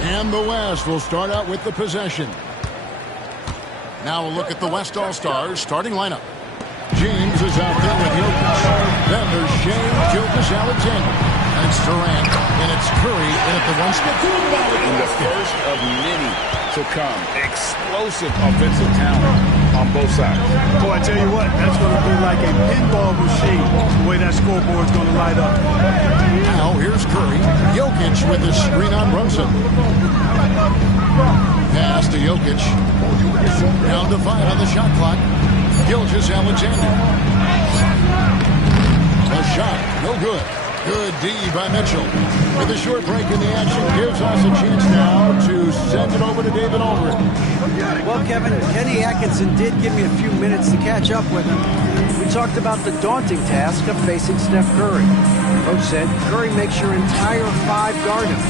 And the West will start out with the possession. Now a look at the West All-Stars starting lineup. James is out there with Jokic. Then there's Shea Gilgeous-Alexander. And it's Durant. And it's Curry in at the one spot. And the first of many to come. Explosive offensive talent on both sides. Boy, I tell you what, that's going to be like a pinball machine, the way that scoreboard's going to light up. Now here's Curry. Jokic with the screen on Brunson. Pass to Jokic. Down to 5 on the shot clock. Gilgeous-Alexander. A shot, no good. Good D by Mitchell. With a short break in the action, gives us a chance now to send it over to David Aldridge. Well, Kevin, Kenny Atkinson did give me a few minutes to catch up with him. We talked about the daunting task of facing Steph Curry. Coach said, Curry makes your entire 5 guard him.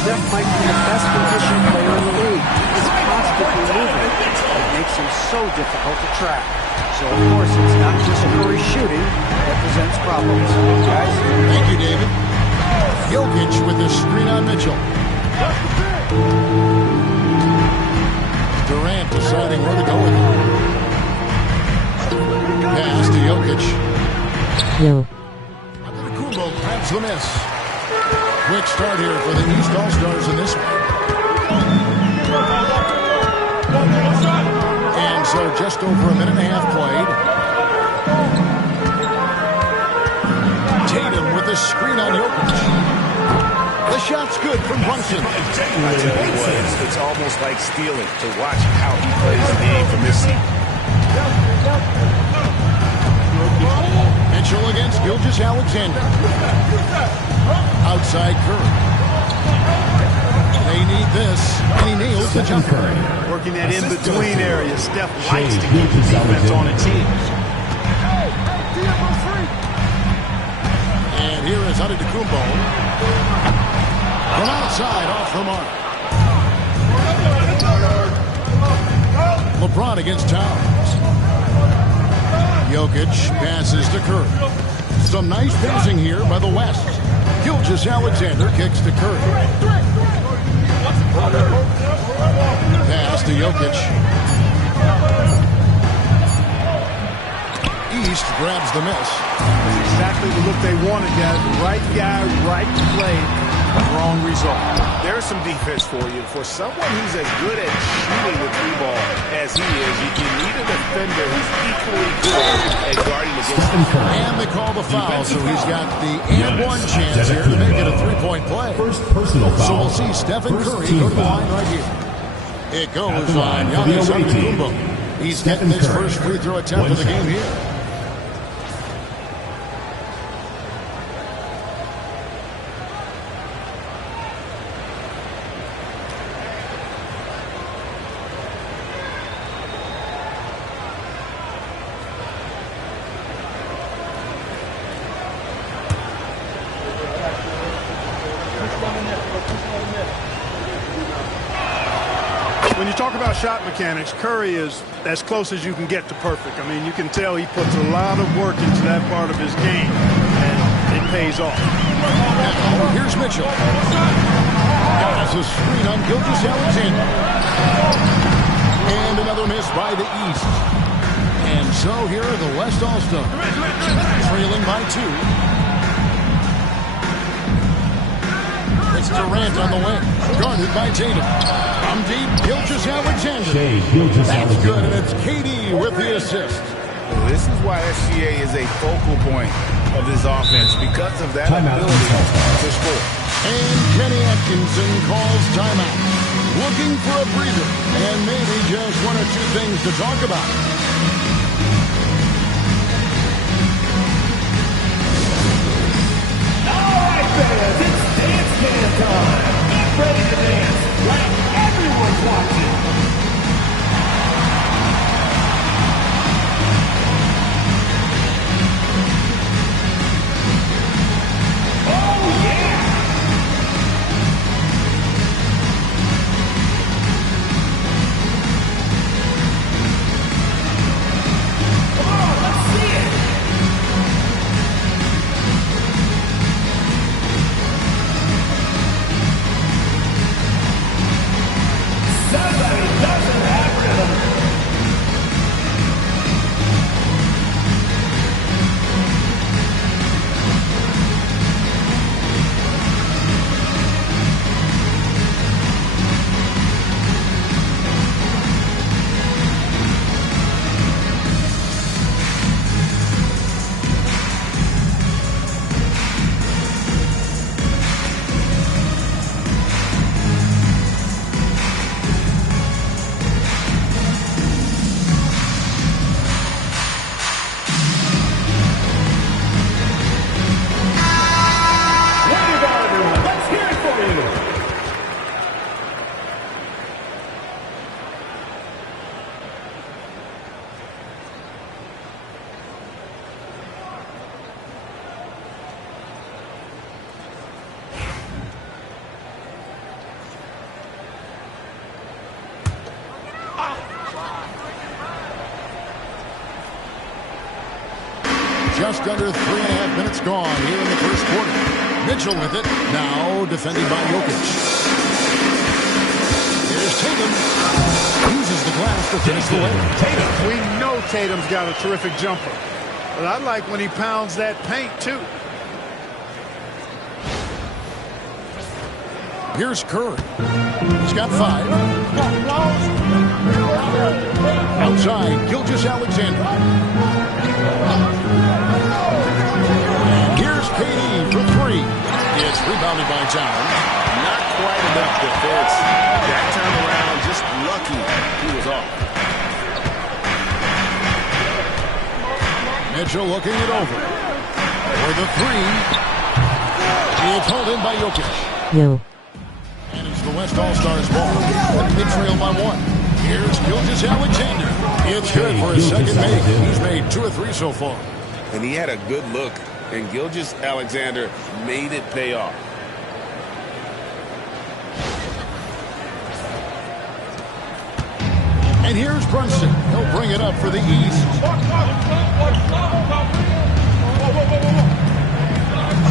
Steph might be the best conditioned player in the league. He's constantly moving. It makes him so difficult to track. So, of course, it's not just Curry shooting that presents problems. Guys? Thank you, David. Jokic with the screen on Mitchell. Durant deciding where to go with it. Pass to Jokic. Yo. Kumbo grabs the miss. Quick start here for the East All-Stars in this one. And so just over a minute and a half played. Tatum with the screen on Jokic. The shot's good from Brunson. I tell you what, it's almost like stealing to watch how he plays the game from this seat. Mitchell against Gilgeous-Alexander. Outside Curry. They need this, and he nails the jumper. Working that in-between area. Steph likes to keep the defense on a team. And here is Antetokounmpo. From outside, off the mark. LeBron against Towns. Jokic passes to Curry. Some nice passing here by the West. Gilgeous-Alexander kicks to Curry. Pass to Jokic. East grabs the miss. That's exactly the look they wanted, guys. Right guy, right play, wrong result. There's some defense for you. For someone who's as good at shooting the 3-ball as he is, you need a defender who's equally good at guarding against him. And they call the foul, so he's got the and one chance here to make it a 3-point play. First personal foul. So we'll see Stephen Curry go to the line right here. It goes on Giannis Antetokounmpo. He's getting his first free throw attempt of the game here. When you talk about shot mechanics, Curry is as close as you can get to perfect. I mean, you can tell he puts a lot of work into that part of his game, and it pays off. Now, here's Mitchell. Has a screen on Gilgeous-Alexander. And another miss by the East. And so here are the West All-Stars, trailing by 2. It's Durant on the wing, guarded by Tatum. From deep, Gilgeous-Alexander. That's good, and it's KD with the assist. Well, this is why SGA is a focal point of this offense, because of that ability to score. And Kenny Atkinson calls timeout. Looking for a breather, and maybe just 1 or 2 things to talk about. All right, fans, it's dance time. Get ready to dance like everyone's watching. Oh, yeah! just under 3.5 minutes gone here in the first quarter. Mitchell with it. Now defended by Jokic. Here's Tatum. Uses the glass to finish the layup. We know Tatum's got a terrific jumper. But I like when he pounds that paint, too. Here's Curry. He's got 5. Outside, Gilgeous-Alexander. And here's KD for 3. It's rebounded by Towns. Not quite enough defense. That time around, just lucky he was off. Mitchell looking it over. For the 3. It's hauled in by Jokic. No. And it's the West All-Stars ball. They trail by 1. Here's Gilgeous-Alexander. It's good for his second make. He's made 2 or 3 so far. And he had a good look, and Gilgeous-Alexander made it pay off. And here's Brunson. He'll bring it up for the East.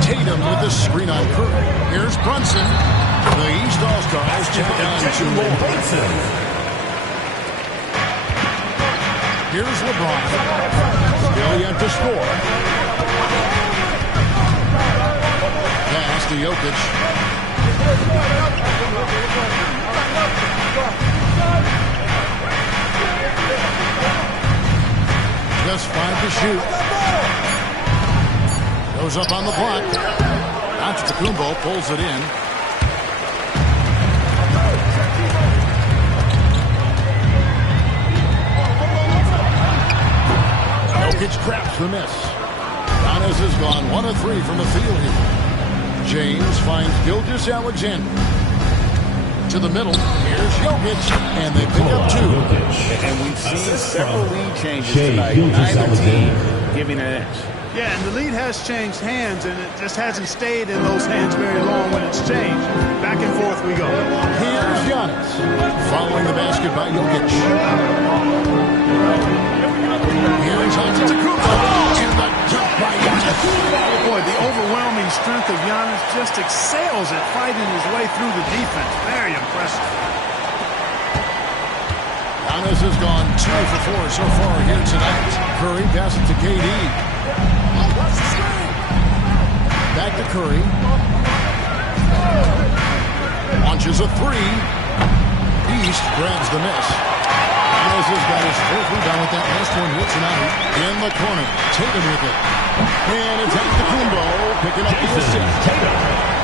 Tatum with the screen on Curry. Here's Brunson. The East All-Stars check on 2 more. Here's LeBron. Still yet to score. Pass to Jokic. Just 5 to shoot. Goes up on the block. Antetokounmpo pulls it in. Jokic traps the miss. Giannis has gone 1 of 3 from the field here. James finds Gilgeous-Alexander. To the middle. Here's Jokic. And they pick up 2. And we've seen several lead changes tonight. Neither team giving an edge. Yeah, and the lead has changed hands, and it just hasn't stayed in those hands very long when it's changed. Back and forth we go. Here's Giannis. Following the basket by Jokic. Here's Antetokounmpo. And the jump by Giannis. Boy, the overwhelming strength of Giannis just excels at fighting his way through the defense. Very impressive. Giannis has gone 2 for 4 so far here tonight. Curry passes to KD. Back to Curry. Launches a 3. East grabs the miss. Giannis has got his 4th rebound with that last one here tonight. In the corner. Tatum with it. And it's Antetokounmpo picking up the assist.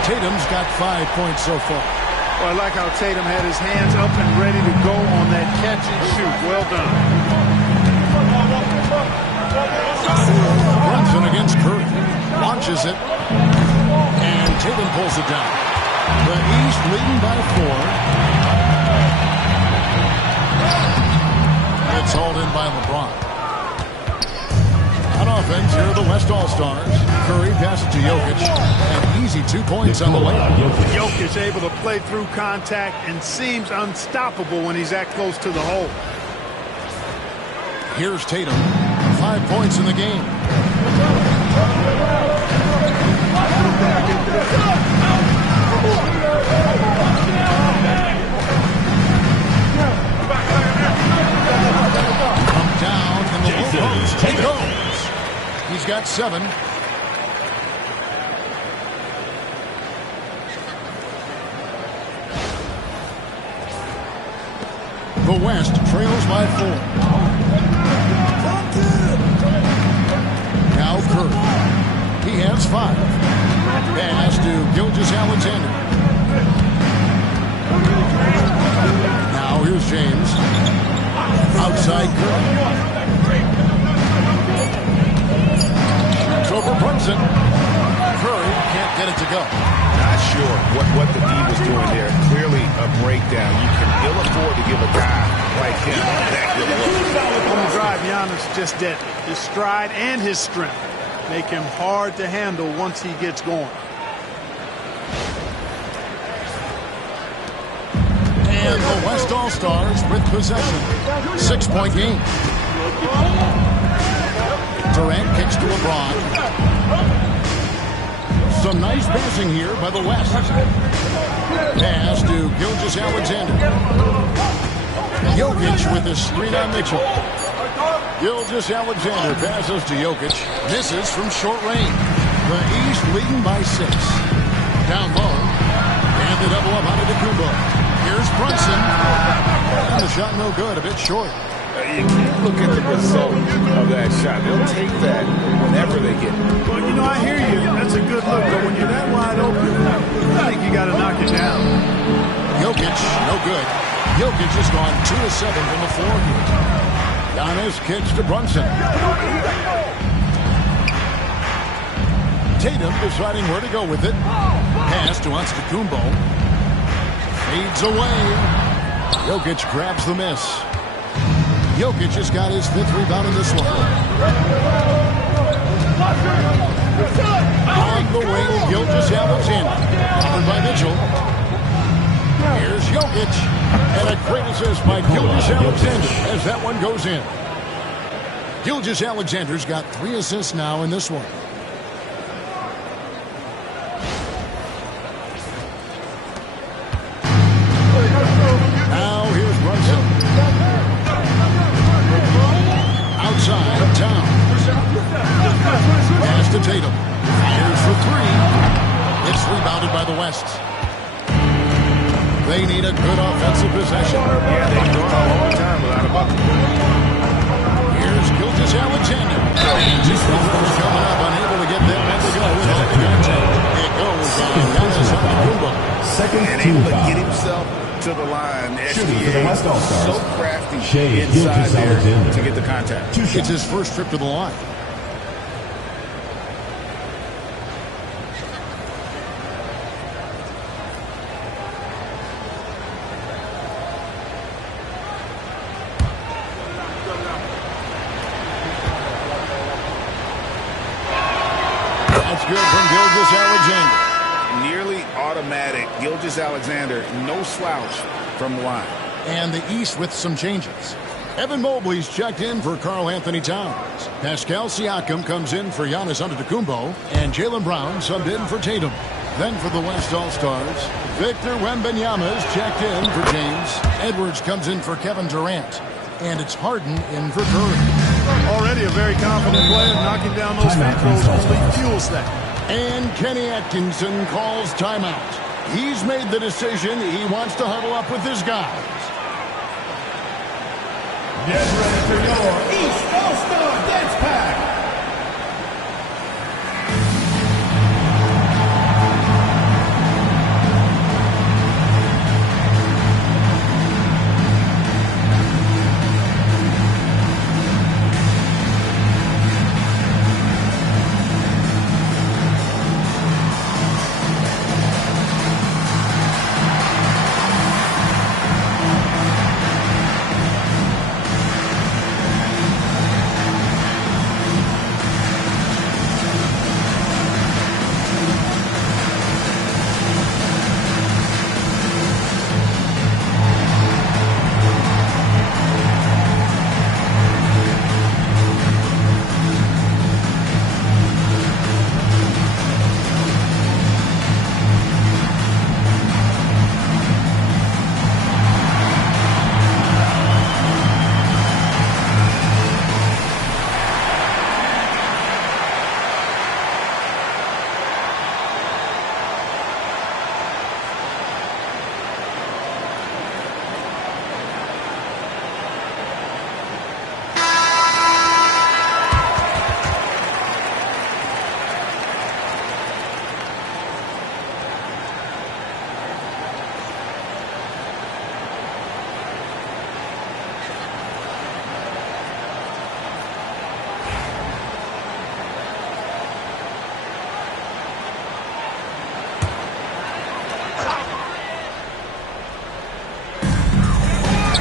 Tatum's got 5 points so far. Well, I like how Tatum had his hands up and ready to go on that catch and shoot. Well done. Brunson against Curry. Launches it. And Tatum pulls it down. The East leading by 4. It's hauled in by LeBron. On offense, here are the West All-Stars. Curry passes to Jokic. And easy 2 points on the layup. Jokic able to play through contact and seems unstoppable when he's that close to the hole. Here's Tatum. 5 points in the game. Come down in the low post. He goes. He's got 7. The West trails by 4. Now Curry. He has 5. Pass to Gilgeous-Alexander. Now here's James. Outside Curry. Shoots over Brunson. Curry can't get it to go. Not sure what the D was doing there. Clearly a breakdown. You can ill afford to give a guy like him that good look. On the drive, Giannis just deadly. His stride and his strength make him hard to handle once he gets going. And the West All-Stars with possession. 6-point game. Durant kicks to LeBron. Some nice passing here by the West. Pass to Gilgeous-Alexander. Jokic with his screen on Mitchell. Gilgeous-Alexander passes to Jokic. Misses from short range. The East leading by 6. Down low. And the double up on Antetokounmpo. Here's Brunson. And the shot no good. A bit short. You can't look at the result of that shot. They'll take that whenever they get it. Well, you know, I hear you. That's a good look. But when you're that wide open, I think you got to knock it down. Jokic, no good. Jokic has gone 2 of 7 from the floor here. Giannis kicks to Brunson. Tatum deciding where to go with it. Pass to Antetokounmpo. Fades away. Jokic grabs the miss. Jokic has got his 5th rebound in this one. On the wing, Gilgeous-Alexander. Covered by Mitchell. Here's Jokic. And a great assist by Gilgeous-Alexander as that one goes in. Gilgeous-Alexander's got 3 assists now in this one. Now here's Brunson. Outside Towns. Pass to Tatum. Fires for 3. It's rebounded by the West. They need a good offensive possession. Yeah, they've gone a long time without a bucket. Here's Gilgeous-Alexander. And just coming up, unable to get that one to go without the contact. It goes on Giannis Antetokounmpo. And able to get himself to the line. SGA so crafty inside there to get the contact. It's his first trip to the line. That's good from Gilgeous-Alexander. Nearly automatic. Gilgeous-Alexander, no slouch from the line. And the East with some changes. Evan Mobley's checked in for Karl Anthony Towns. Pascal Siakam comes in for Giannis Antetokounmpo. And Jaylen Brown subbed in for Tatum. Then for the West All-Stars, Victor Wembanyama's checked in for James. Edwards comes in for Kevin Durant. And it's Harden in for Curry. Already a very confident player. Knocking down those free throws only fuels that. And Kenny Atkinson calls timeout. He's made the decision. He wants to huddle up with his guys. Get ready for your East All-Star Dance Pack.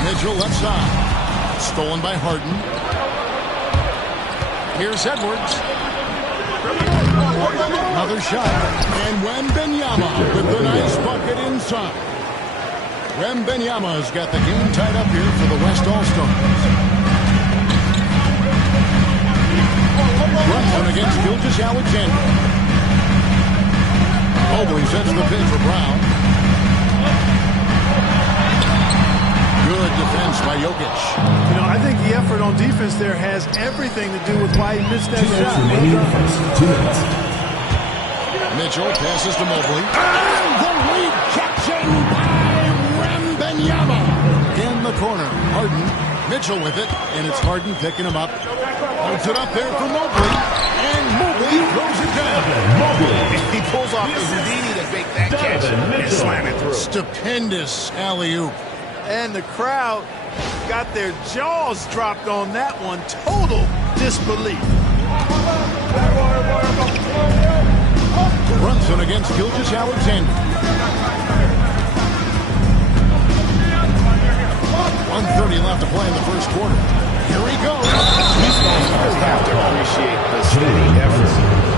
Mitchell left side. Stolen by Harden. Here's Edwards. Another shot. And Wembanyama with the nice bucket inside. Wembanyama's got the game tied up here for the West All-Stars. Brunson against Gilgeous Alexander. Mobley sets the pitch for Brown. Good defense by Jokic. You know, I think the effort on defense there has everything to do with why he missed that 2 minutes shot. remaining in the first. 2 minutes. Mitchell passes to Mobley. And the rejection by Wembanyama. In the corner, Harden. Mitchell with it, and it's Harden picking him up. Holds it up there for Mobley. And Mobley throws it down. He pulls off the Houdini to make that catch and slam it through. Stupendous alley-oop. And the crowd got their jaws dropped on that one. Total disbelief. Brunson against Gilgeous Alexander. 1:30 left to play in the first quarter. Here he goes. You have to appreciate the steady effort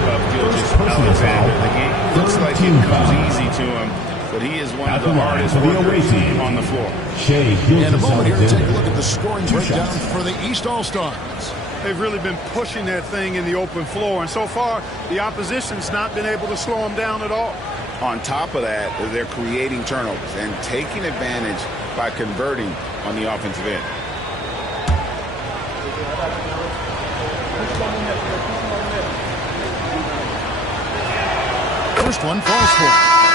of Gilgeous Alexander. The game looks like it comes easy to him, but he is one of the hardest workers on the floor. In a moment here, take a look at the scoring breakdown for the East All-Stars. They've really been pushing that thing in the open floor, and so far, the opposition's not been able to slow them down at all. On top of that, they're creating turnovers and taking advantage by converting on the offensive end. First one falls for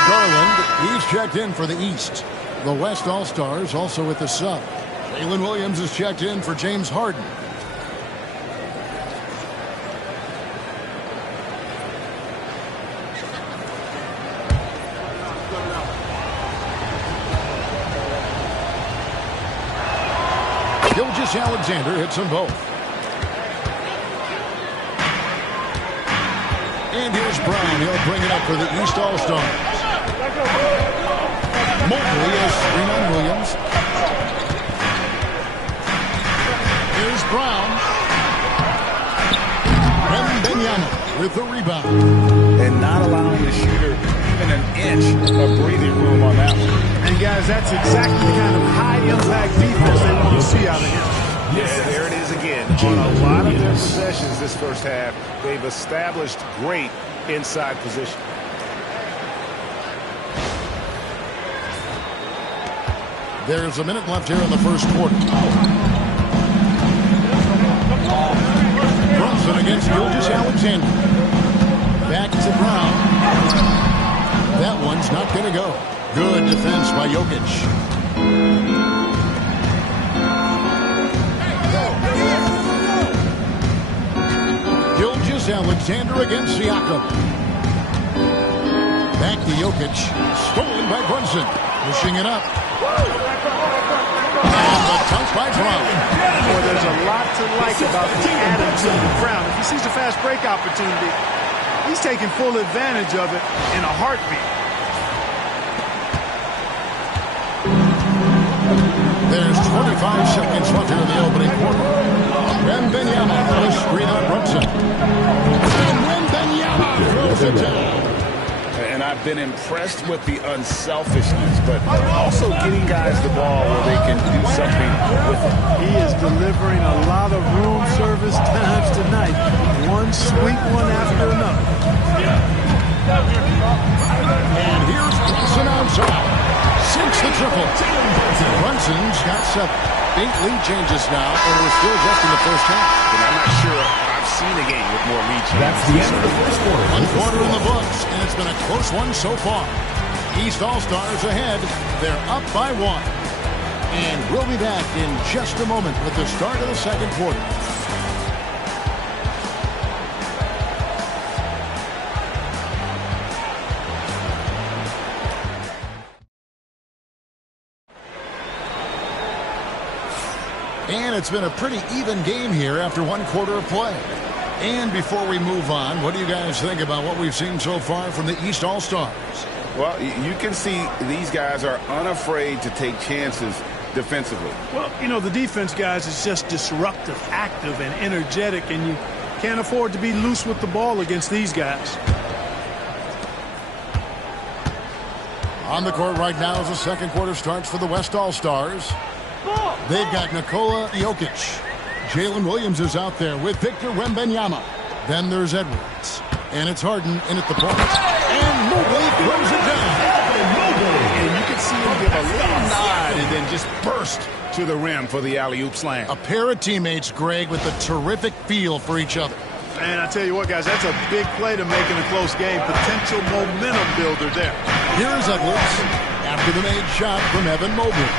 Garland. He's checked in for the East. The West All-Stars also with the sub. Jalen Williams is checked in for James Harden. Gilgeous Alexander hits them both. And here's Brown. He'll bring it up for the East All-Stars. Mobley is screen on Williams. Here's Brown. Wembanyama with the rebound. And not allowing the shooter even an inch of breathing room on that one. And guys, that's exactly the kind of high-impact defense they want to see out of him. Yeah, there it is again. On a lot of their possessions this first half, they've established great inside position. There's a minute left here in the first quarter. Brunson against Gilgeous Alexander. Back to Brown. That one's not going to go. Good defense by Jokic. Gilgeous Alexander against Siakam. Back to Jokic. Stolen by Brunson. Pushing it up. And the dunk by Brown. Boy, there's a lot to like about the attitude of Brown. If he sees a fast break opportunity, he's taking full advantage of it in a heartbeat. There's 25 seconds left here in the opening quarter. Wembanyama on a screen on Brunson. And Wembanyama throws it down. And I've been impressed with the unselfishness, but also getting guys the ball where they can do something with it. He is delivering a lot of room service times tonight. One sweet one after another. And here's Brunson outside. Sinks the triple. Brunson's got 7. 8 lead changes now, and we're still just in the first half. And I'm not sure I've seen a game with more lead changes. That's the end of the first quarter. One quarter in the books, and it's been a close one so far. East All-Stars ahead. They're up by 1. And we'll be back in just a moment with the start of the second quarter. And it's been a pretty even game here after one quarter of play. And before we move on, what do you guys think about what we've seen so far from the East All-Stars? Well, you can see these guys are unafraid to take chances defensively. Well, you know, the defense, guys, is just disruptive, active, and energetic, and you can't afford to be loose with the ball against these guys. On the court right now as the second quarter starts for the West All-Stars. They've got Nikola Jokic. Jalen Williams is out there with Victor Wembanyama. Then there's Edwards. And it's Harden in at the point. And Mobley throws it down. And you can see him give a little nod and then just burst to the rim for the alley-oop slam. A pair of teammates, Greg, with a terrific feel for each other. And I tell you what, guys, that's a big play to make in a close game. Potential momentum builder there. Here's Edwards after the made shot from Evan Mobley.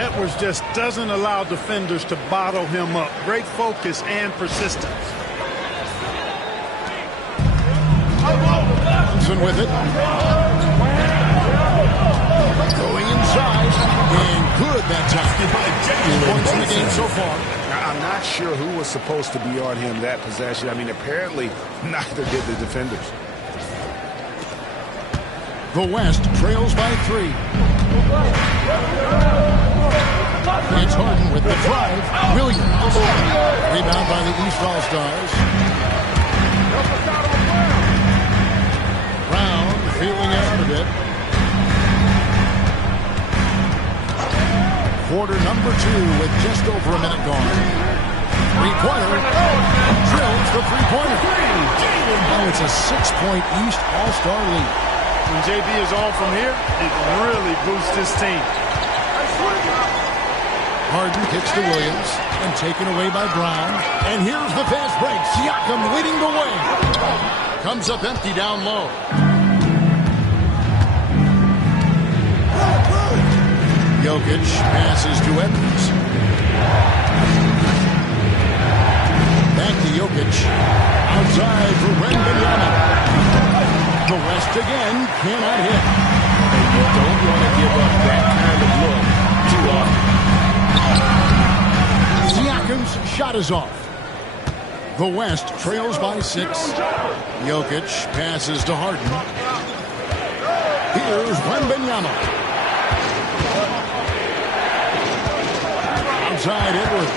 Edwards just doesn't allow defenders to bottle him up. Great focus and persistence. Johnson with it. Going inside. And good that time. Points in the game so far. Now, I'm not sure who was supposed to be on him that possession. I mean, apparently neither did the defenders. The West trails by 3. It's Harden with the drive. Williams. Rebound by the East All-Stars. Brown feeling it out a bit. Quarter number 2 with just over a minute gone. Three-pointer. Drills the three-pointer. Oh, it's a 6-point East All-Star lead. When JB is on from here, it really boosts his team. Harden kicks to Williams and taken away by Brown. And here's the fast break. Siakam leading the way. Comes up empty down low. Jokic passes to Edwards. Back to Jokic. Outside for Wembanyama. The West again cannot hit. You don't want to give up that kind of look too often. Siakam's shot is off. The West trails by 6. Jokic passes to Harden. Here's Wembanyama. Outside Edwards.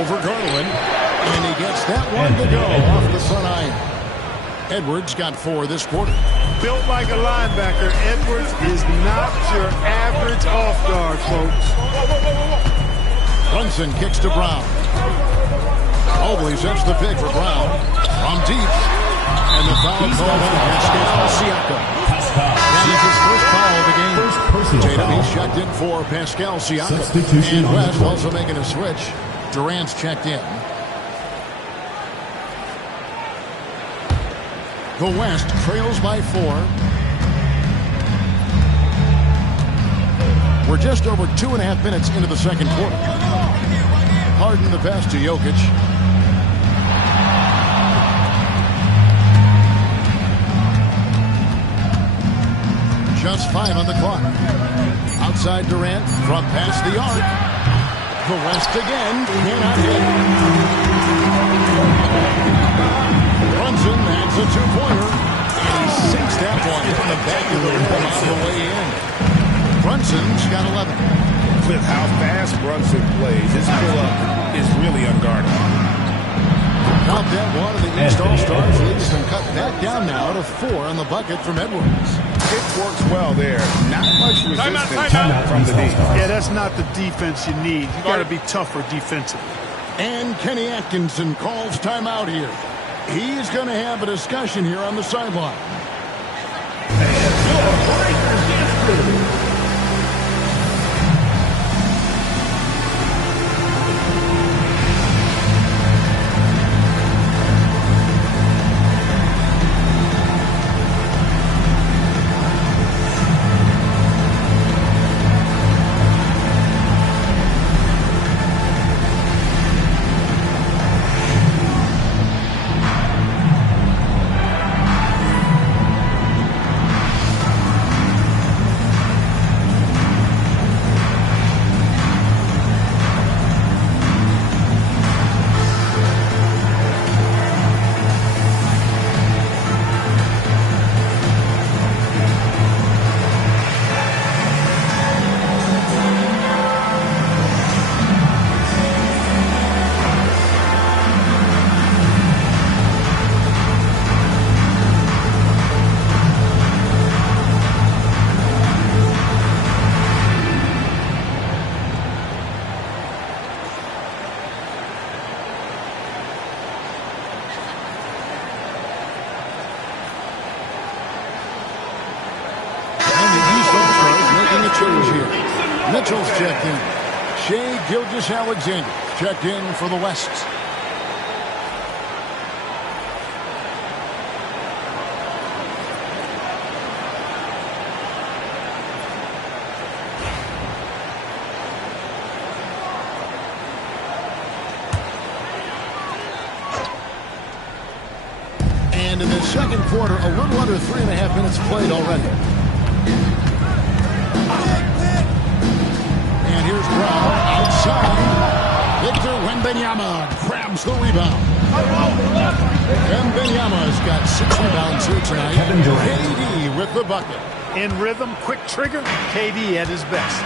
Over Garland. And he gets that one to go off the front iron. Edwards got 4 this quarter. Built like a linebacker, Edwards is not your average off guard, folks. Brunson kicks to Brown. Mobley sets the pick for Brown. From deep. And the foul called on Pascal Siakam. That is his first foul of the game. Tatum, he's checked in for Pascal Siakam. And West also making a switch. Durant's checked in. The West trails by 4. We're just over 2.5 minutes into the second quarter. Harden the pass to Jokic. Just 5 on the clock. Outside Durant from past the arc. The West again cannot hit. Brunson adds a 2-pointer, and he sinks that one in the back of the rim on the way in. Brunson's got 11. With how fast Brunson plays, his pull-up is really unguarded. Count that one, and the East All-Stars leads them cut back down now to 4 on the bucket from Edwards. It works well there. Not much resistance from the D. Yeah, that's not the defense you need. You got to be tougher defensively. And Kenny Atkinson calls timeout here. He's going to have a discussion here on the sideline. change here. Mitchell's checked in. Shai Gilgeous-Alexander checked in for the West. And in the second quarter, a little under 3.5 minutes played already. And here's Brown outside. Victor Wembanyama grabs the rebound. Wembanyama's got 6 rebounds here tonight. KD with the bucket. In rhythm, quick trigger, KD at his best.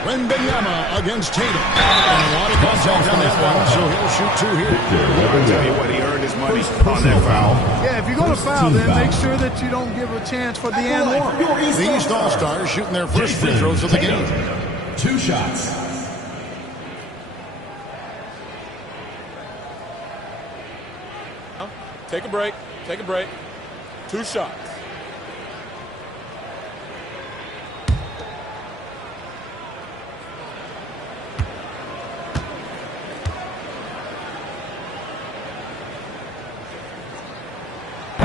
Wembanyama against Tatum. And a lot of contact on that one, so he'll shoot 2 here. I tell you what, he earned his money on that foul. Yeah, if you're going to foul, then make sure that you don't give a chance for the and one. The East All-Stars shooting their first free throws of the game. 2 shots. Take a break. Take a break. 2 shots.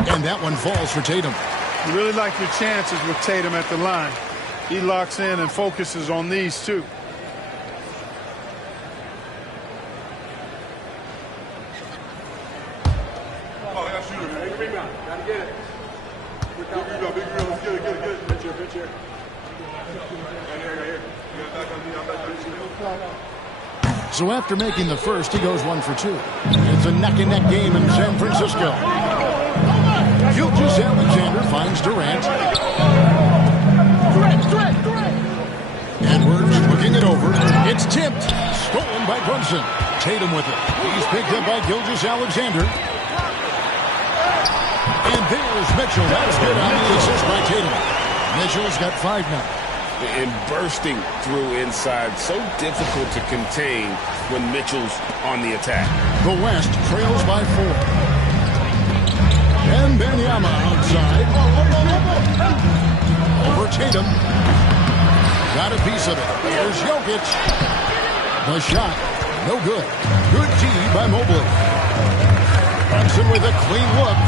And that one falls for Tatum. You really like your chances with Tatum at the line. He locks in and focuses on these two. So after making the first, he goes 1 for 2. It's a neck-and-neck game in San Francisco. Gilgeous-Alexander finds Durant. Edwards looking it over. It's tipped. Stolen by Brunson. Tatum with it. He's picked up by Gilgeous-Alexander. And there's Mitchell. That's good on the assist by Tatum. Mitchell's got 5 now. And bursting through inside. So difficult to contain when Mitchell's on the attack. The West trails by 4. Wembanyama outside. Over Tatum. Got a piece of it. Here's Jokic. The shot. No good. Good G by Mobley. Brunson with a clean look.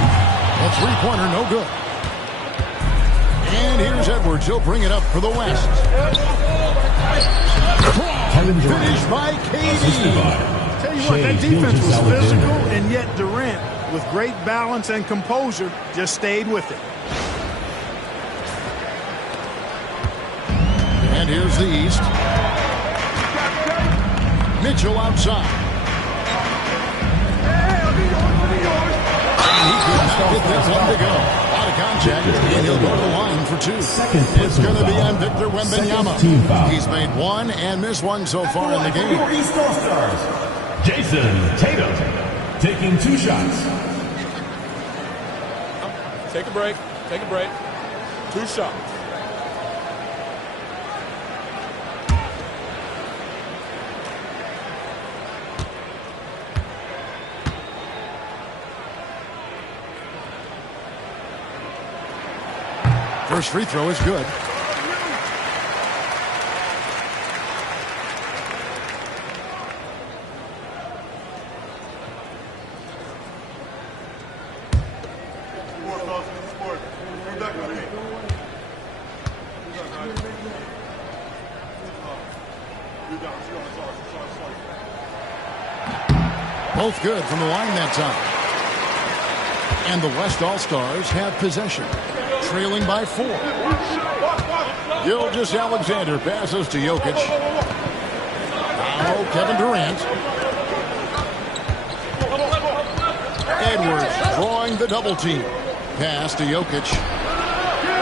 A 3-pointer, no good. And here's Edwards. He'll bring it up for the West. Finished by KD. Tell you what, that defense was physical, and yet Durant, with great balance and composure, just stayed with it. And here's the East. Mitchell outside. And he could not get that one to go. Out of contact, and he'll go to the line for 2. It's going to be on Victor Wembanyama. He's made 1 and missed 1 so far in the game. Your East All-Stars, Jason Tatum, taking 2 shots. Take a break. Take a break. 2 shots. First free throw is good. Both good from the line that time. And the West All-Stars have possession, trailing by 4. Gilgeous-Alexander passes to Jokic. Now Kevin Durant. Edwards drawing the double team. Pass to Jokic.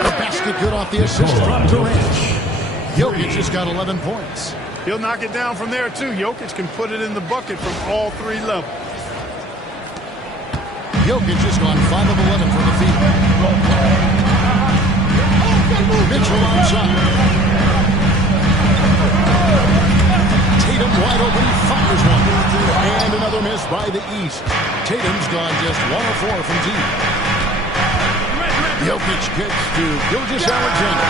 The basket good off the assist from Durant. Jokic has got 11 points. He'll knock it down from there, too. Jokic can put it in the bucket from all 3 levels. Jokic has gone 5 of 11 from the field. Mitchell outside. Tatum wide open. He fires one. And another miss by the East. Tatum's gone just 1 of 4 from deep. Jokic kicks to Gilgeous-Alexander.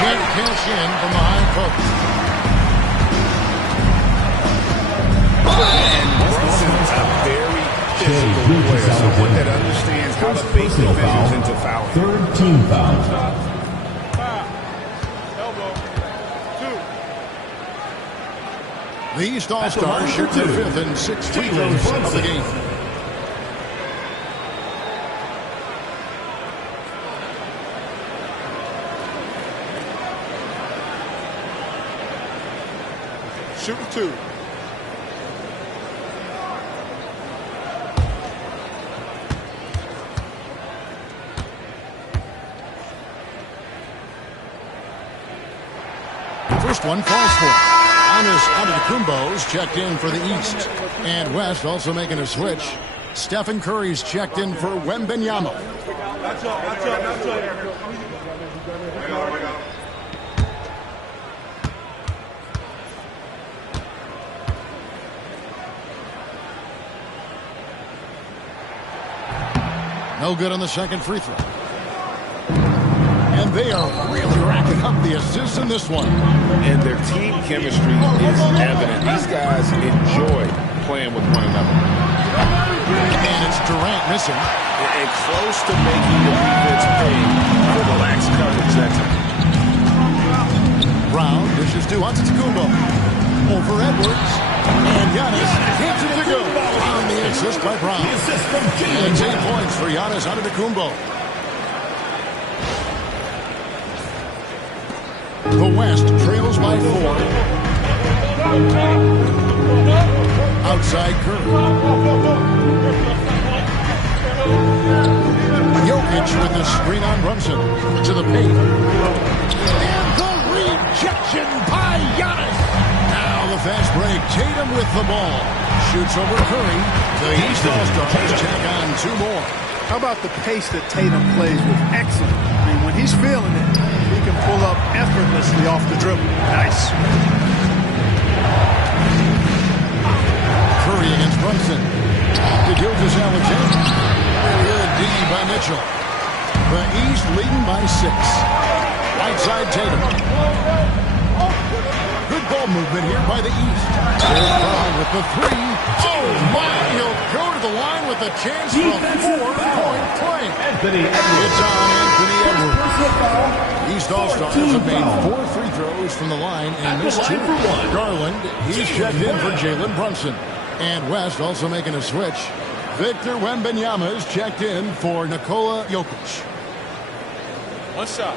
Can't cash in from the high post. And Brunson's a very physical player, so one that understands how to bait defenders into fouling. Third team foul. The East All-Stars shoot their fifth and sixth free throws of the game. Shooting 2. First one falls for it. Giannis Antetokounmpo's checked in for the East. And West also making a switch. Stephen Curry's checked in for Wembanyama. No good on the second free throw. And they are really racking up the assists in this one. And their team chemistry is evident. These guys enjoy playing with one another. And it's Durant missing. And close to making the defense pay for the lax coverage that time. Brown dishes to Antetokounmpo. Over Edwards. And Giannis hits it to go. On the assist by Brown. And it's 8 points for Giannis Antetokounmpo. The West trails by 4. Outside Curry. Jokic with the screen on Brunson. To the paint. And the rejection by Giannis. Now the fast break. Tatum with the ball. Shoots over Curry. The East All-Stars check on 2 more. How about the pace that Tatum plays with? Excellent. I mean, when he's feeling it, he can pull up effortlessly off the dribble. Nice. Curry against Brunson. To Gilgeous-Alexander. Good D by Mitchell. The East leading by 6. Right side Tatum. Good ball movement here by the East. There's Brown with the 3. Oh my! He'll go to the line with a chance for a 4-point play. It's on Anthony Edwards. East All-Stars have made 4 free throws from the line and missed 2. Garland, he's checked in for Jalen Brunson. And West also making a switch. Victor Wembanyama is checked in for Nikola Jokic. 1 shot.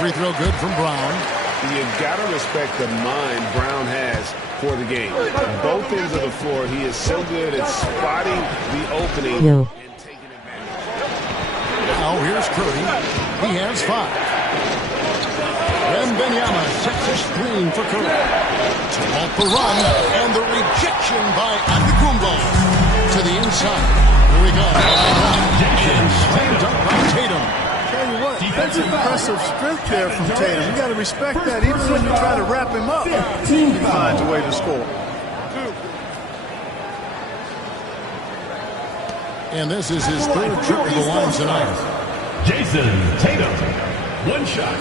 Free throw good from Brown. You've got to respect the mind Brown has for the game. Both ends of the floor, he is so good at spotting the opening and taking advantage. Now here's Curry. He has 5. Wembanyama sets a screen for Curry. To halt the run, and the rejection by Antetokounmpo. To the inside. Here we go. And slam dunk by Tatum. Tell you what, that's impressive strength there from Tatum. You got to respect that. Even when you try to wrap him up, he finds a way to score. And this is his 3rd trip to the line tonight. Jason Tatum. 1 shot.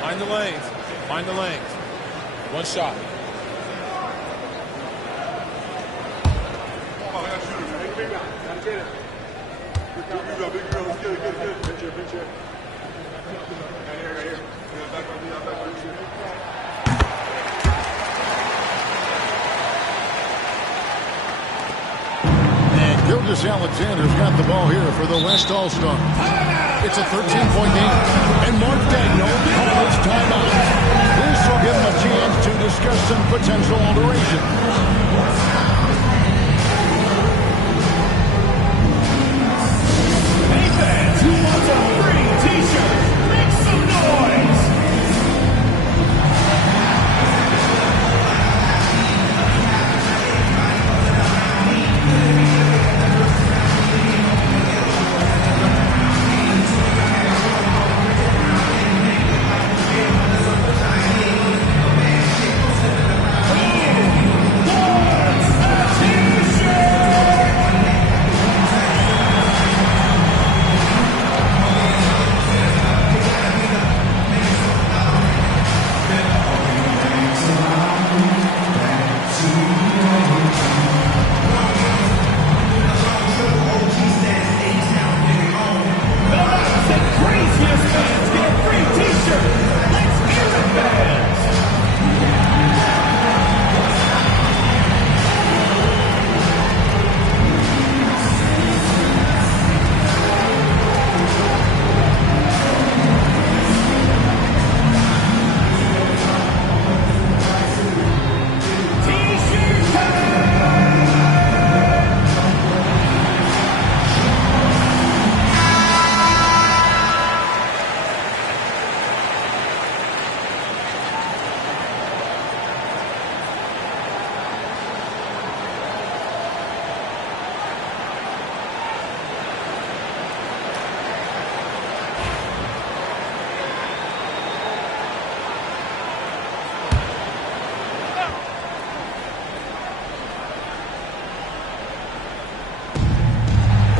Find the lanes. Find the lanes. 1 shot. And Gilgeous-Alexander's got the ball here for the West All-Stars. It's a 13-point game. And Mark Daigneault calls timeout. This will give him a chance to discuss some potential alteration. Hey fans, who wants a free t-shirt? Make some noise!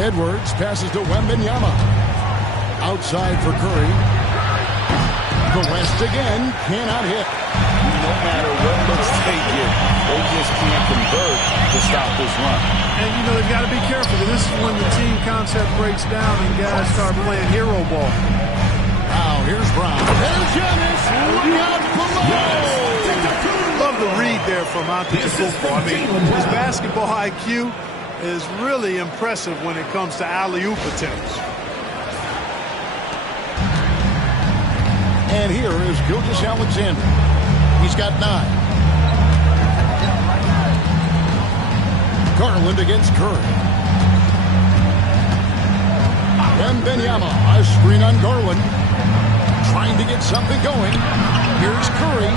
Edwards passes to Wembanyama. Outside for Curry. The West again cannot hit. No matter what looks they get, they just can't convert to stop this run. And, you know, they've got to be careful. This is when the team concept breaks down and guys start playing hero ball. Now, here's Brown. There's Giannis. Look out below. Love the read there from Antetokounmpo. I mean, his basketball IQ is really impressive when it comes to alley-oop attempts. And here is Gilgeous-Alexander. He's got 9. Garland against Curry. Wembanyama, a screen on Garland. Trying to get something going. Here's Curry.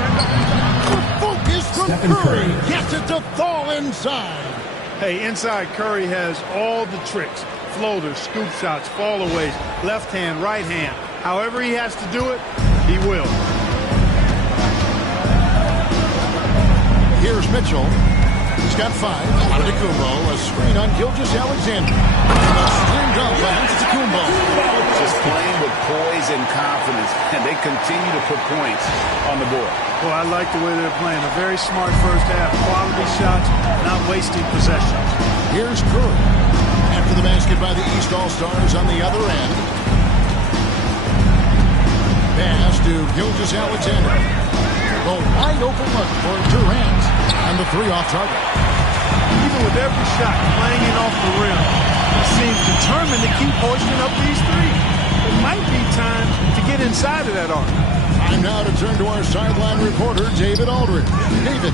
The focus from Curry. Gets it to fall inside. Hey, inside Curry has all the tricks. Floaters, scoop shots, fallaways, left hand, right hand. However he has to do it, he will. Here's Mitchell. He's got 5. Antetokounmpo, a screen on Gilgeous-Alexander. A screen dump by Antetokounmpo. Just playing with poise and confidence, and they continue to put points on the board. Well, I like the way they're playing. A very smart first half. Quality shots, not wasting possessions. Here's Curry. After the basket by the East All-Stars on the other end. Pass to Gilgeous-Alexander. The wide open look for Durant. And the 3 off target. Even with every shot clanging off the rim, he seems determined to keep hoisting up these 3. It might be time to get inside of that arc. Time now to turn to our sideline reporter, David Aldridge. David.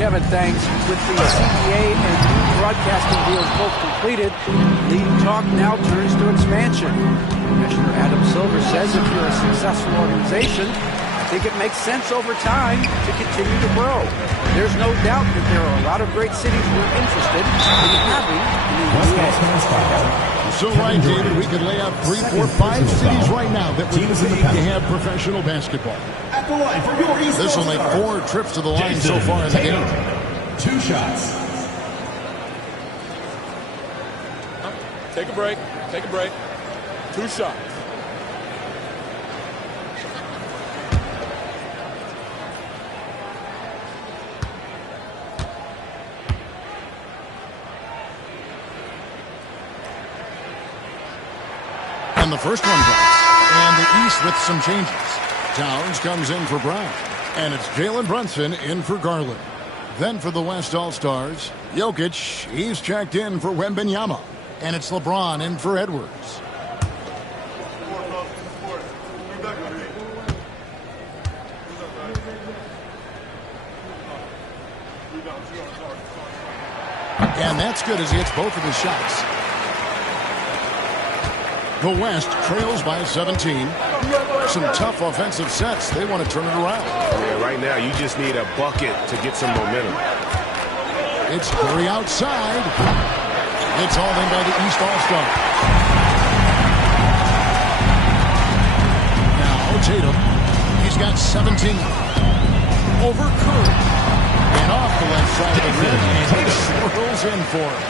Kevin, thanks. With the CBA and new broadcasting deals both completed, league talk now turns to expansion. Commissioner Adam Silver says if you're a successful organization, I think it makes sense over time to continue to grow. There's no doubt that there are a lot of great cities who are interested in having the NBA. So right, David, we could lay out 3, 4, 5 cities right now that would need to have professional basketball. At the line for your East This will make 4 trips to the line so far in the game. 2 shots. Take a break. Take a break. 2 shots. And the first one drops. And the East with some changes. Towns comes in for Brown. And it's Jalen Brunson in for Garland. Then for the West All-Stars, Jokic, he's checked in for Wembanyama. And it's LeBron in for Edwards. And that's good as he hits both of his shots. The West trails by 17. Some tough offensive sets. They want to turn it around. Yeah, right now you just need a bucket to get some momentum. It's Curry outside. It's all in by the East All-Star. Now Tatum. He's got 17. Over Curry. And off the left side of the rim. And he swirls in for it.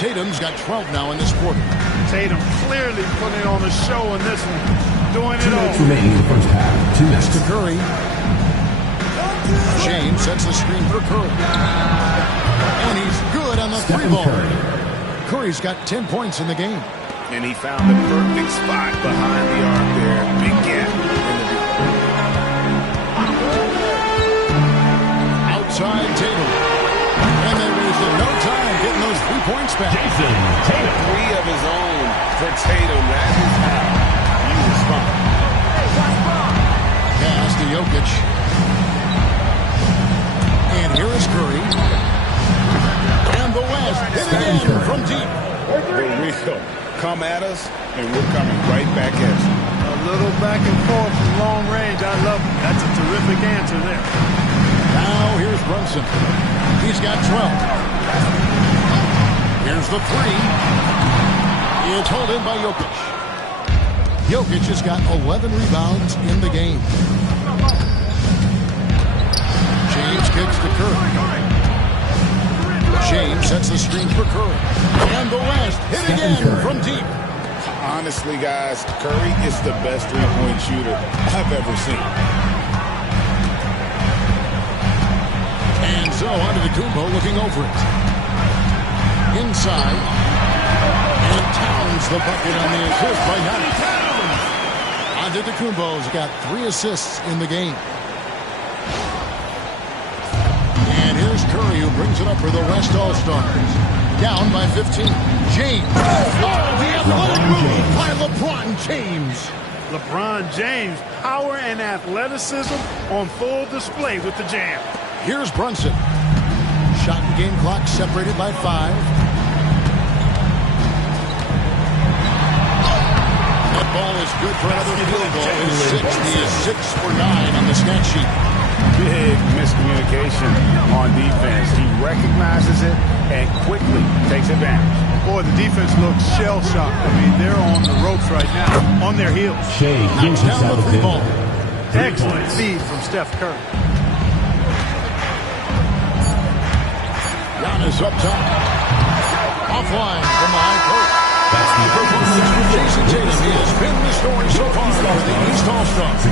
Tatum's got 12 now in this quarter. Tatum clearly putting on a show in this one. Doing it all. 2 minutes remaining in the first half. 2 minutes. To Curry. James sets the screen for Curry. And he's good on the 3-ball. Curry's got 10 points in the game. And he found the perfect spot behind the arc there. Big gap in the deep. Outside Tatum. And they wasted no time getting those 3 points back. Jason Tatum. 3 of his own for Tatum. That is how you respond. Pass to Jokic. And here is Curry. And the West hit again from deep. We'll come at us, and we're coming right back at you. A little back and forth from long range. I love it. That's a terrific answer there. Now here's Brunson. He's got 12. Here's the 3. It's held in by Jokic. Jokic has got 11 rebounds in the game. James kicks to Curry. James sets the screen for Curry. And the West hit again from deep. Honestly, guys, Curry is the best three-point shooter I've ever seen. And so Antetokounmpo looking over it. Inside. And Towns the bucket on the assist by Giannis. Antetokounmpo's got 3 assists in the game. And here's Curry who brings it up for the West All-Stars. Down by 15. James. Oh, the athletic move by LeBron James. LeBron James, power and athleticism on full display with the jam. Here's Brunson. Shot and game clock separated by 5. That ball is good for another field goal. It's 6. He is 6 for 9 on the stat sheet. Big miscommunication on defense. He recognizes it and quickly takes advantage. Boy, the defense looks shell-shocked. I mean, they're on the ropes right now, on their heels. Shea Knocks down the 3 ball. Excellent feed from Steph Curry. Giannis up top. Offline from the high post. That's the performance for Jason Tatum. He has been the story so far for the East All-Stars.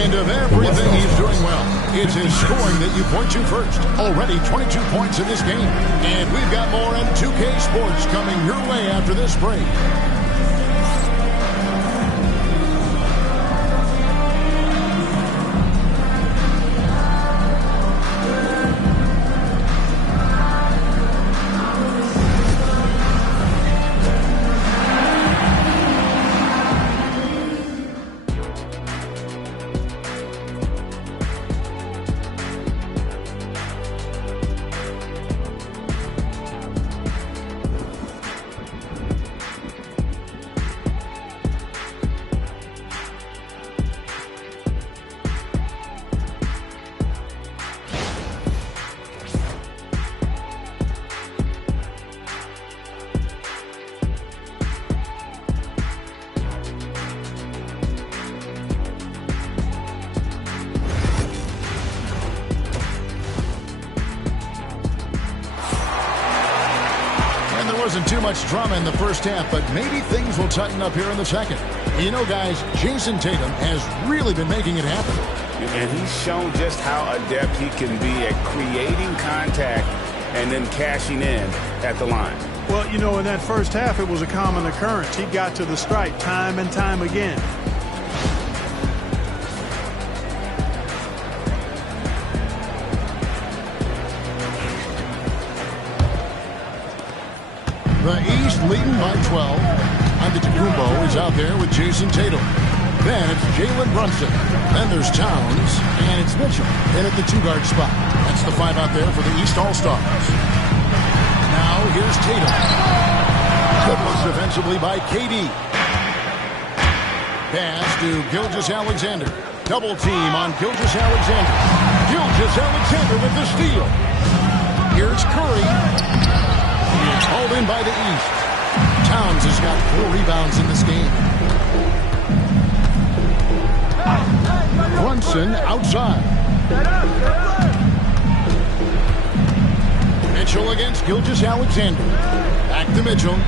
And of everything he's doing well, it's his scoring that you point to first. Already 22 points in this game. And we've got more M2K Sports coming your way after this break. Wasn't too much drama in the first half, but maybe things will tighten up here in the second. You know, guys, Jason Tatum has really been making it happen. And he's shown just how adept he can be at creating contact and then cashing in at the line. Well, you know, in that first half, it was a common occurrence. He got to the stripe time and time again. The East leading by 12. Antetokounmpo is out there with Jason Tatum. Then it's Jalen Brunson. Then there's Towns. And it's Mitchell in at the 2-guard spot. That's the 5 out there for the East All-Stars. Now here's Tatum. Good look defensively by KD. Pass to Gilgeous-Alexander. Double team on Gilgeous-Alexander. Gilgeous-Alexander with the steal. Here's Curry. Hauled in by the East. Towns has got 4 rebounds in this game. Brunson outside. Mitchell against Gilgeous-Alexander. Back to Mitchell.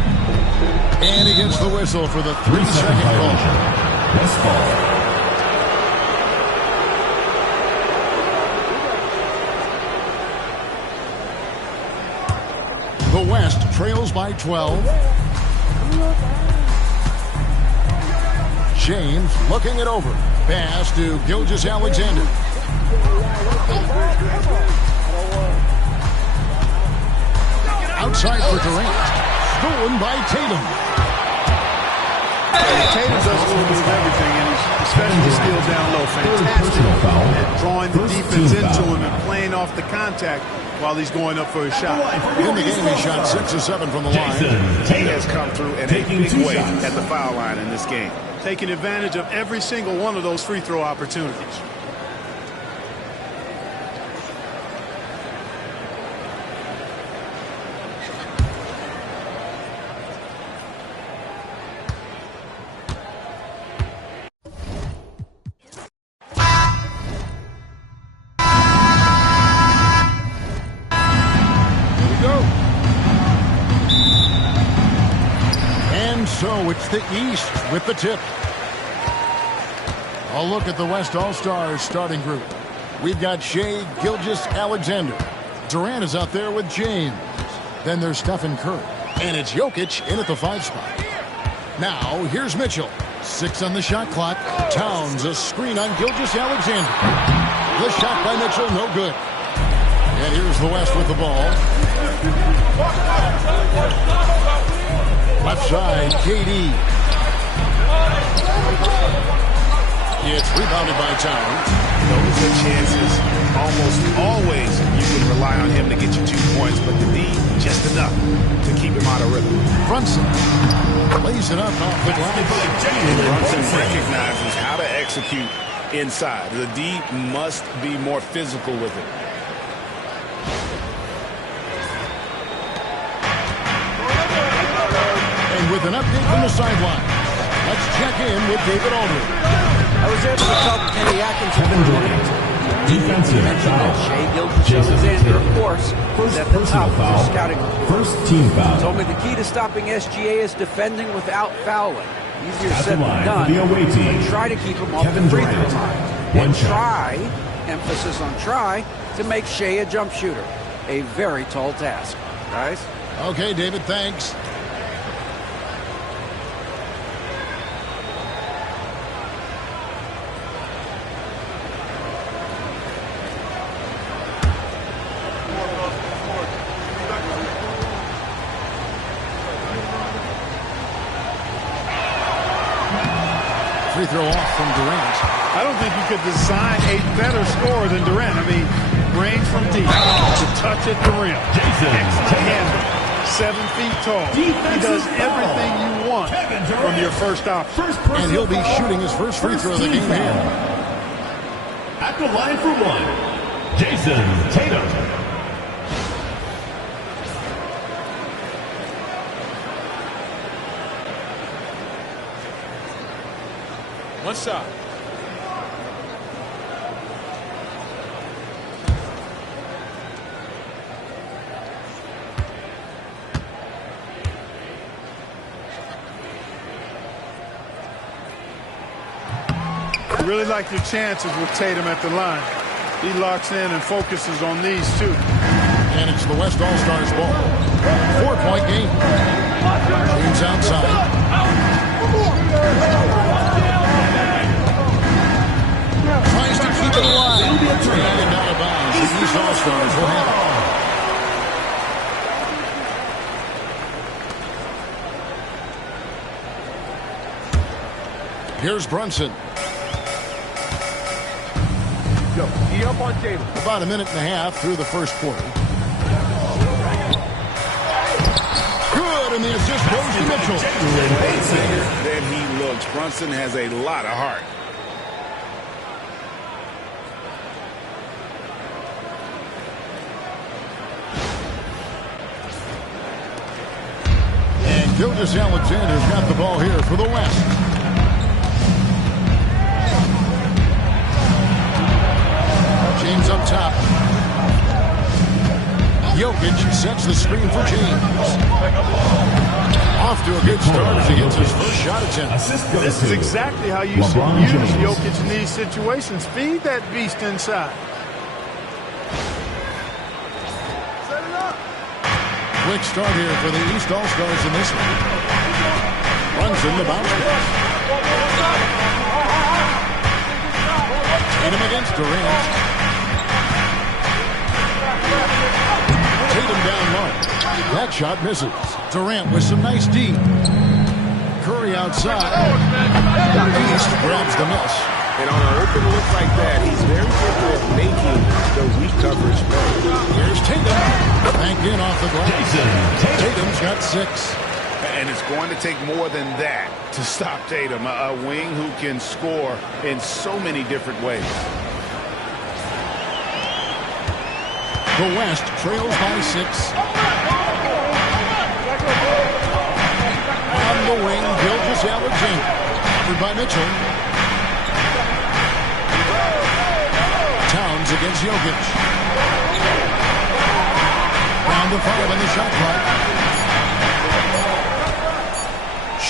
And he gets the whistle for the 3-second call. West ball. The West trails by 12. James looking it over. Pass to Gilgeous-Alexander. Outside for Durant. Stolen by Tatum. Tatum does a little bit of everything, and he's especially still down low. Fantastic at drawing the defense into him and playing off the contact while he's going up for a shot. In the game, he shot 6 of 7 from the line. He has come through in a big way at the foul line in this game. Taking advantage of every single one of those free throw opportunities. it's the East with the tip. A look at the West All-Stars starting group. We've got Shai Gilgeous-Alexander. Durant is out there with James. Then there's Stephen Curry. And it's Jokic in at the 5 spot. Now, here's Mitchell. 6 on the shot clock. Towns, a screen on Gilgeous-Alexander. The shot by Mitchell, no good. And here's the West with the ball. Left side, KD. It's rebounded by Towns. Those are chances. Almost always you can rely on him to get you 2 points, but the D, just enough to keep him out of rhythm. Brunson lays it up off the glass. Brunson recognizes how to execute inside. The D must be more physical with it. And with an update from the sideline, let's check in with David Aldridge. I was able to talk to Kenny Atkinson for a minute. Defensive Mentioned that foul. Shai Gilgeous-Alexander, of course, is at the top of the foul. scouting report. First team foul. Told me the key to stopping SGA is defending without fouling. Easier At said the than line done. for the away team, But try to keep him off Kevin the free throw Durant. line. One And shot. try, emphasis on try, to make Shai a jump shooter. A very tall task. Guys? Okay, David, thanks. Free throw off from Durant. I don't think you could design a better scorer than Durant. I mean, range from deep, to touch at the rim. Jason Excellent Tatum. handle. 7 feet tall. He does everything you want from your first option. And he'll be shooting his first free throw of the game here. At the line for 1, Jason Tatum. One shot. You really like your chances with Tatum at the line. He locks in and focuses on these two. And it's the West All-Stars ball. 4-point game. James outside. Tries to keep it alive. And out of bounds. The East All-Stars will have it. Here's Brunson. Yo, he up on Tatum. About a minute and a half through the first quarter. Good, and the assist goes to Mitchell. Way bigger than he looks. Brunson has a lot of heart. And Gilgeous-Alexander's got the ball here for the West. James up top. Jokic sets the screen for James. Off to a good start as he gets his first shot attempt. Assist goes This is to exactly how you LeBron should use James. Jokic in these situations. Feed that beast inside. Quick start here for the East All-Stars in this one. Runs in the bounce pass. Tatum against Durant. Tatum down low. That shot misses. Durant with some nice D. Curry outside. East grabs the miss. And on an open look like that, he's very good at making the weak coverage play. Here's Tatum. Banked in off the glass. Jason Tatum. Tatum's got 6. And it's going to take more than that to stop Tatum, a wing who can score in so many different ways. The West trails by 6. On the wing, Gilgeous-Alexander. Covered by Mitchell. Towns against Jokic. Down to 5 on the shot clock.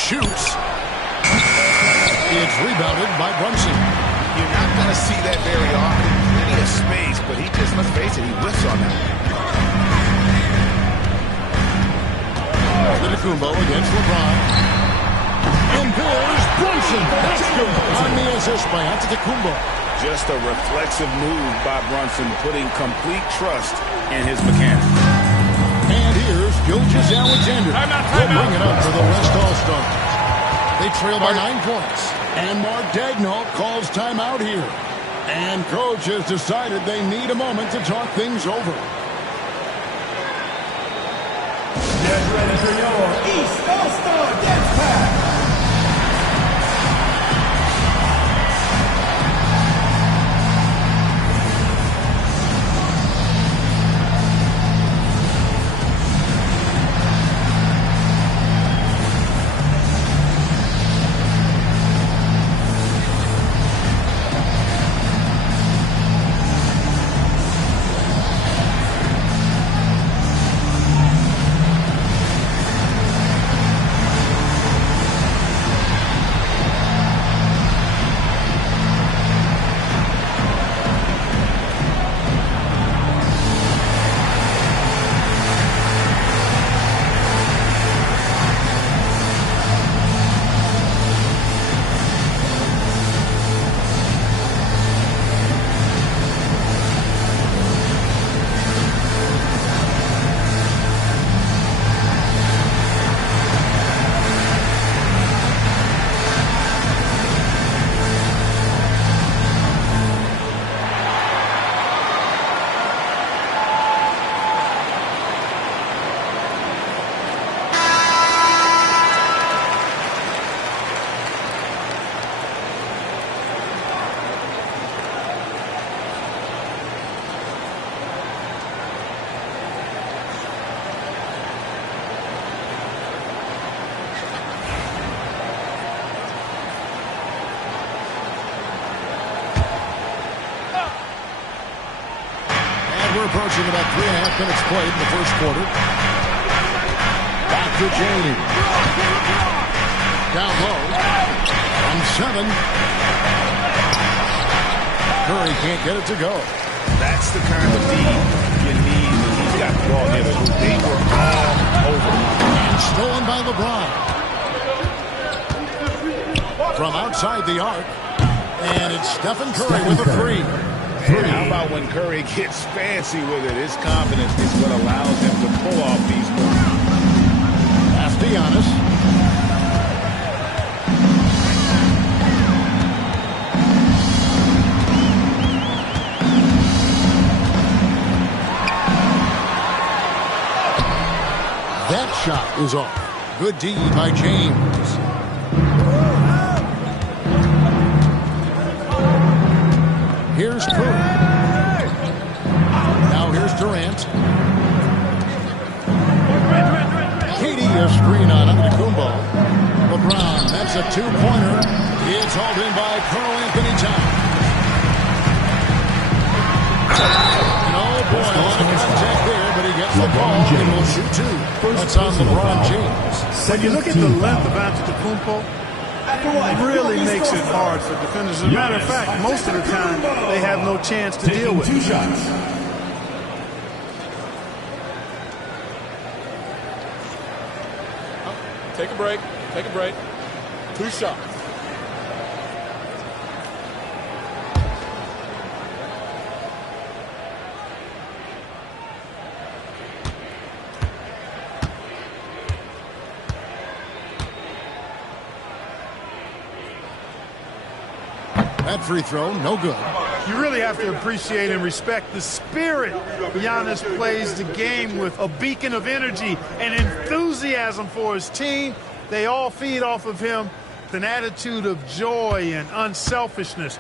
shoots. It's rebounded by Brunson. You're not going to see that very often. Plenty of space, but he just, let's face it, he whiffs on that. Antetokounmpo against LeBron. And there's Brunson. That's good. On the assist by Antetokounmpo. Just a reflexive move by Brunson, putting complete trust in his mechanics. And here's Gilgeous-Alexander. He'll bring it up for the West All-Stars. They trail by 9 points. And Mark Daigneault calls timeout here. And coach has decided they need a moment to talk things over. Get ready for your East All-Star Dance Pack. We're approaching about 3.5 minutes played in the first quarter. Back to James. Down low. From 7. Curry can't get it to go. That's the kind of D you need when he's got the ball here. They were all over. And stolen by LeBron. From outside the arc. And it's Stephen Curry with a 3. And how about when Curry gets fancy with it? His confidence is what allows him to pull off these moves. Pass to Giannis. That shot is off. Good D by James. Here's Curry. Now here's Durant. Katie, a screen on Antetokounmpo. LeBron, that's a 2-pointer. It's hauled in by Karl-Anthony Towns. And oh boy, a lot of contact there, but he gets the ball and will shoot 2. That's on LeBron James. When you look at the length of Antetokounmpo, it really makes it hard for defenders. As a matter of fact, most of the time, they have no chance to deal with 2 it. shots. Take a break. Take a break. 2 shots. That free throw, no good. You really have to appreciate and respect the spirit Giannis plays the game with, a beacon of energy and enthusiasm for his team. They all feed off of him with an attitude of joy and unselfishness.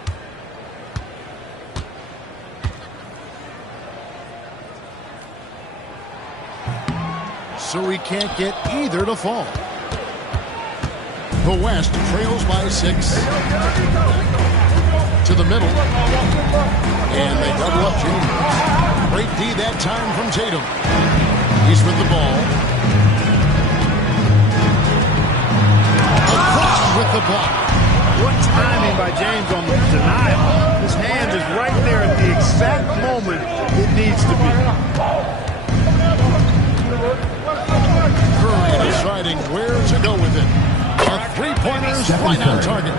So he can't get either to fall. The West trails by 6. To the middle. And they double up James. Great D that time from Tatum. He's with the ball. with the block. What timing by James on the denial. His hand is right there at the exact moment it needs to be. Curry deciding where to go with it. A three-pointer's right on target.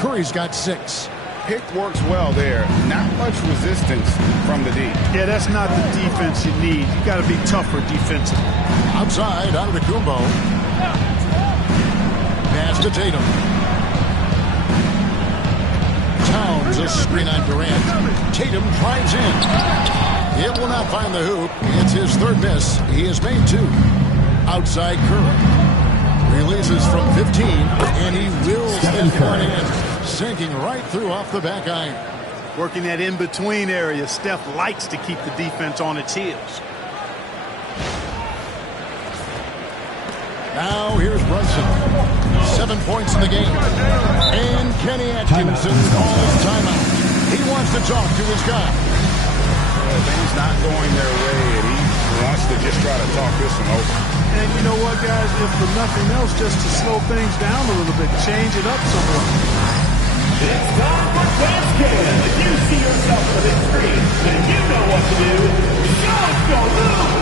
Curry's got 6. Pick works well there. Not much resistance from the D. Yeah, that's not the defense you need. You got to be tougher defensively. Outside, Antetokounmpo. Pass to Tatum. Towns a screen on Durant. Tatum drives in. It will not find the hoop. It's his 3rd miss. He has made 2. Outside Curry. Releases from 15, and he wills that one in, sinking right through off the back iron. Working that in-between area. Steph likes to keep the defense on its heels. Now here's Brunson. 7 points in the game. And Kenny Atkinson calls timeout. He wants to talk to his guy. Things not going their way, and he wants to just try to talk this one over. And you know what, guys? If for nothing else, just to slow things down a little bit, change it up somewhat. It's time for Basket. If you see yourself on the big screen, then you know what to do. Just go move.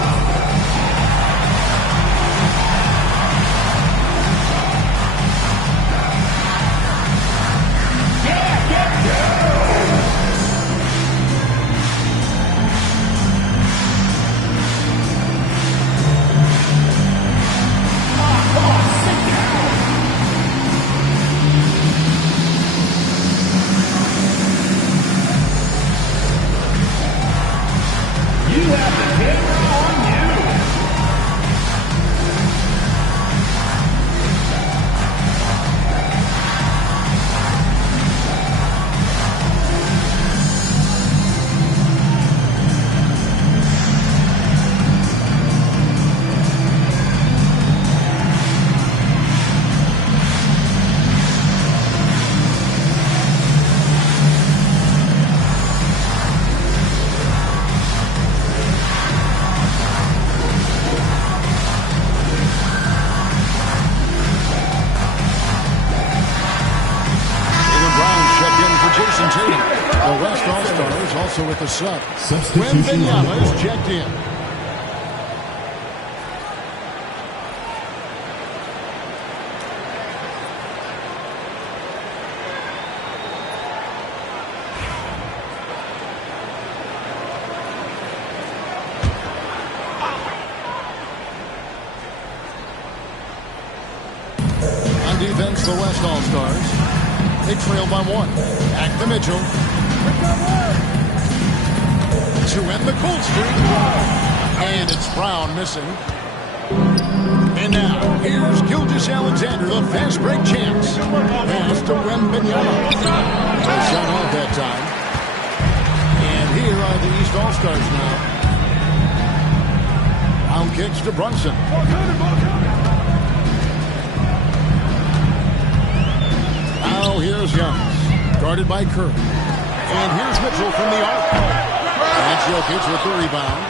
With the sub. Wembanyama is checked in. On defense, the West All-Stars. They trail by 1. Back to Mitchell. To end the cold streak. And it's Brown missing. And now, here's Gilgeous-Alexander, the fast break champs. Pass to Wembanyama. No shot off that time. And here are the East All-Stars now. Brown kicks to Brunson. Now here's Giannis, guarded by Curry. And here's Mitchell from the arc. And Jokic with the rebound.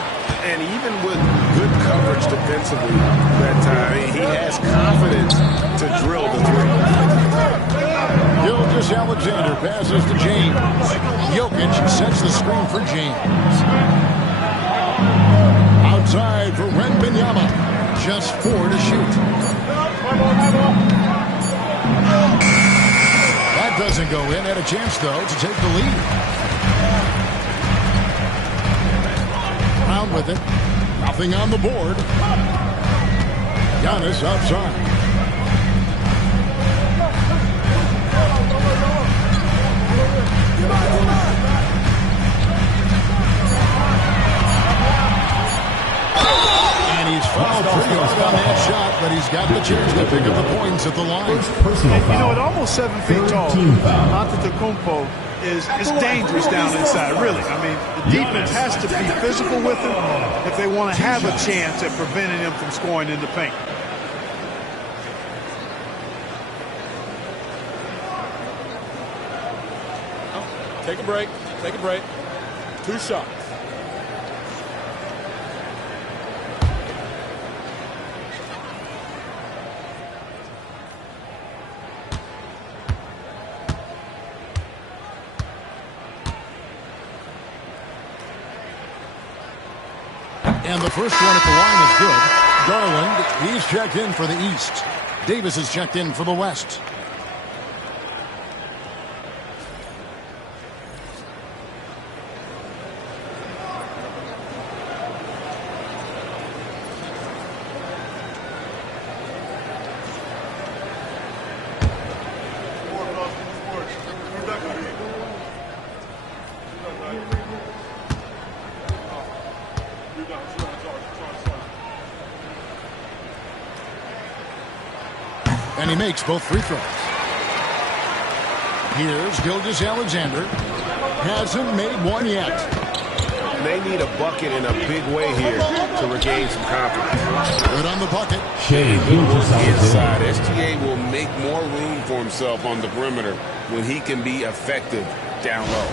And even with good coverage defensively that time, he has confidence to drill the 3. Gilgeous-Alexander passes to James. Jokic sets the screen for James. Outside for Wembanyama. Just 4 to shoot. That doesn't go in. Had a chance, though, to take the lead. Brown with it. Nothing on the board. Giannis outside. And he's fouled pretty hard on that shot, but he's got the chance to pick up the points at the line. You know, at almost 7 feet tall, Antetokounmpo is dangerous down inside, really. I mean, the defense has to be physical with him if they want to have a chance at preventing him from scoring in the paint. Take a break. Take a break. 2 shots. And the first one at the line is good. Garland, he's checked in for the East. Davis is checked in for the West. And he makes both free throws. Here's Gilgeous-Alexander. Hasn't made one yet. They need a bucket in a big way here to regain some confidence. Good on the bucket. Inside, SGA will make more room for himself on the perimeter when he can be effective down low.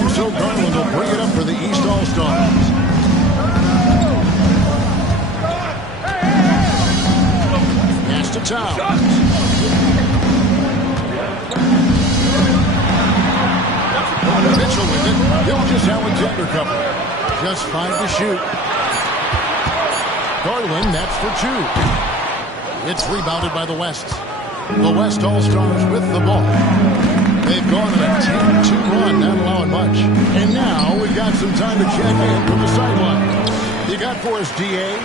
And so Garland will bring it up for the East All-Stars. Pass to Towns. Mitchell with it. Gilgeous-Alexander cover. Just 5 to shoot. Garland, that's for 2. It's rebounded by the West. The West All-Stars with the ball. They've gone on a 10-2 run, not allowing much. And now we've got some time to check in from the sideline. You got for us, D.A.?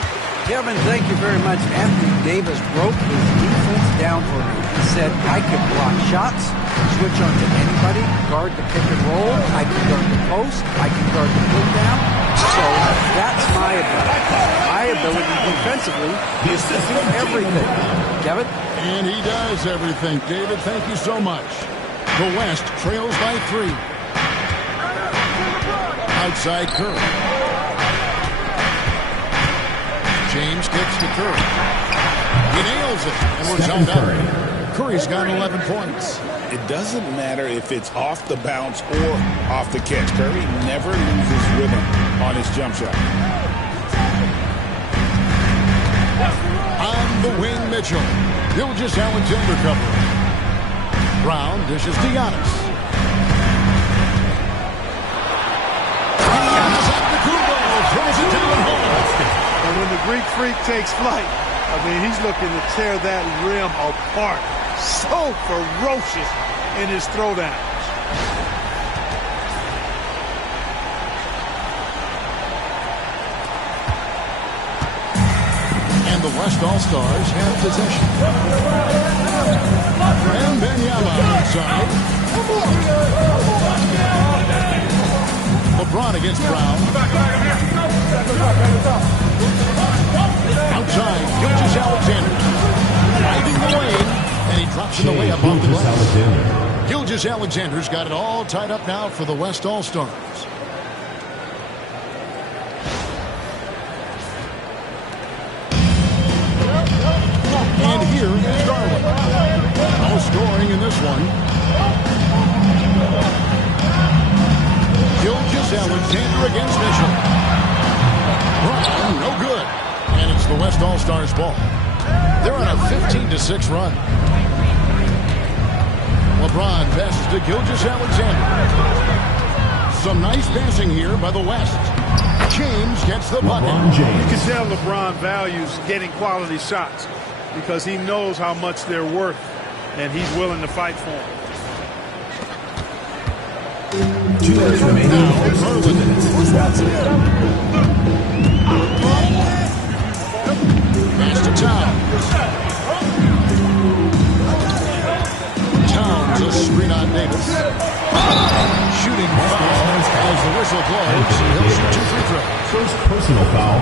Kevin, thank you very much. Anthony Davis broke his defense down for me. He said, I can block shots, switch on to anybody, guard the pick and roll, I can guard the post, I can guard the put down. So that's my ability. My ability defensively is to do everything. Kevin? And he does everything. David, thank you so much. The West trails by 3. Outside Curry. James kicks to Curry. He nails it, and we're timed out. Curry's got 11 points. It doesn't matter if it's off the bounce or off the catch. Curry never loses rhythm on his jump shot. On the wing, Mitchell. Gilgeous-Alexander covering. Brown dishes to Giannis. Giannis Antetokounmpo throws it down home. And when the Greek Freak takes flight, I mean, he's looking to tear that rim apart. So ferocious in his throwdowns. And the West All-Stars have possession. And Benyama inside. LeBron against Brown. Outside, Gilgeous-Alexander. Driving the lane, and he drops in the layup off the glass. Gilgeous-Alexander's got it all tied up now for the West All-Stars. And here is Garland. No scoring in this one. Gilgeous-Alexander against Mitchell. Brown, no good. And it's the West All-Stars ball. They're on a 15-6 run. LeBron passes to Gilgeous-Alexander. Some nice passing here by the West. James gets the bucket. You can tell LeBron values getting quality shots because he knows how much they're worth, and he's willing to fight for them. 2 minutes remaining. Pass to Towns. Towns, a screen on Davis. Shooting foul as the whistle blows. He'll shoot 2 free throws. First personal foul.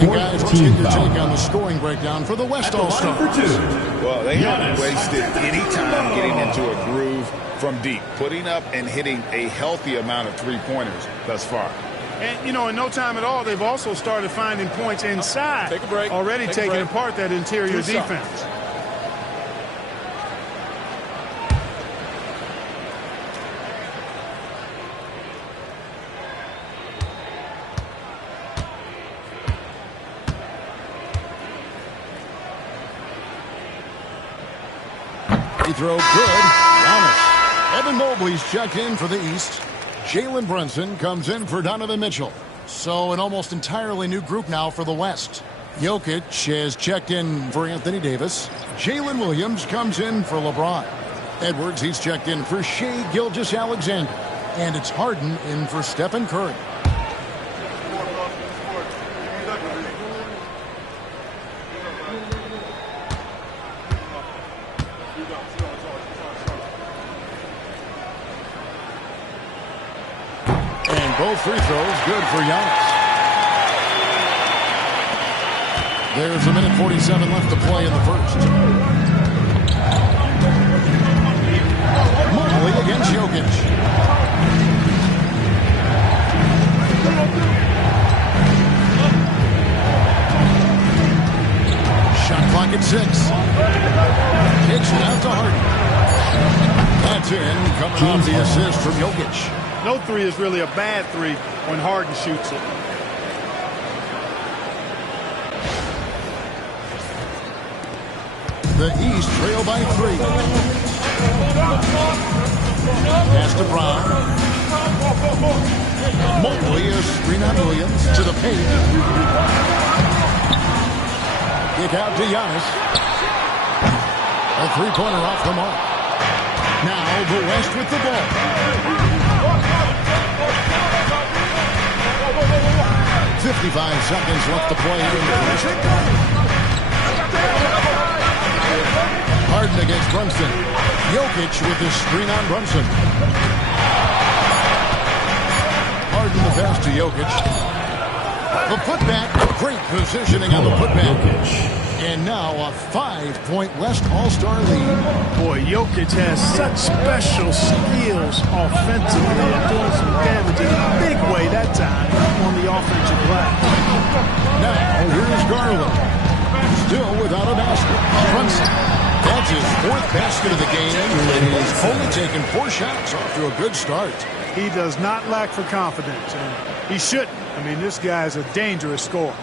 You guys, what's your take on the scoring breakdown for the West All-Stars? Well, they haven't wasted any time getting into a groove from deep, putting up and hitting a healthy amount of three-pointers thus far. And, you know, in no time at all, they've also started finding points inside. Take a break. Already taking apart that interior defense. Free throw good. Giannis. Evan Mobley's checked in for the East. Jalen Brunson comes in for Donovan Mitchell. So an almost entirely new group now for the West. Jokic has checked in for Anthony Davis. Jalen Williams comes in for LeBron. Edwards, he's checked in for Shai Gilgeous-Alexander. And it's Harden in for Stephen Curry. And both free throws good for Giannis. There's a minute 47 left to play in the first. Mobley against Jokic. Shot clock at 6. Kicks it out to Harden. That's in, coming off the assist from Jokic. No three is really a bad three when Harden shoots it. The East trail by 3. Pass to Brown. Mobley is screen on Williams to the paint. Kick out to Giannis. A three-pointer off the mark. Now the West with the ball. 55 seconds left to play here in the first. Harden against Brunson. Jokic with his screen on Brunson. Harden the pass to Jokic. The putback. Great positioning on the putback. And now a 5-point West All-Star lead. Boy, Jokic has such special skills offensively and doing some damage in a big way that time on the offensive glass. Now here's Garland. Still without a basket. Brunson. That's his 4th basket of the game, and he's only taken 4 shots off to a good start. He does not lack for confidence, and he shouldn't. I mean, this guy is a dangerous scorer.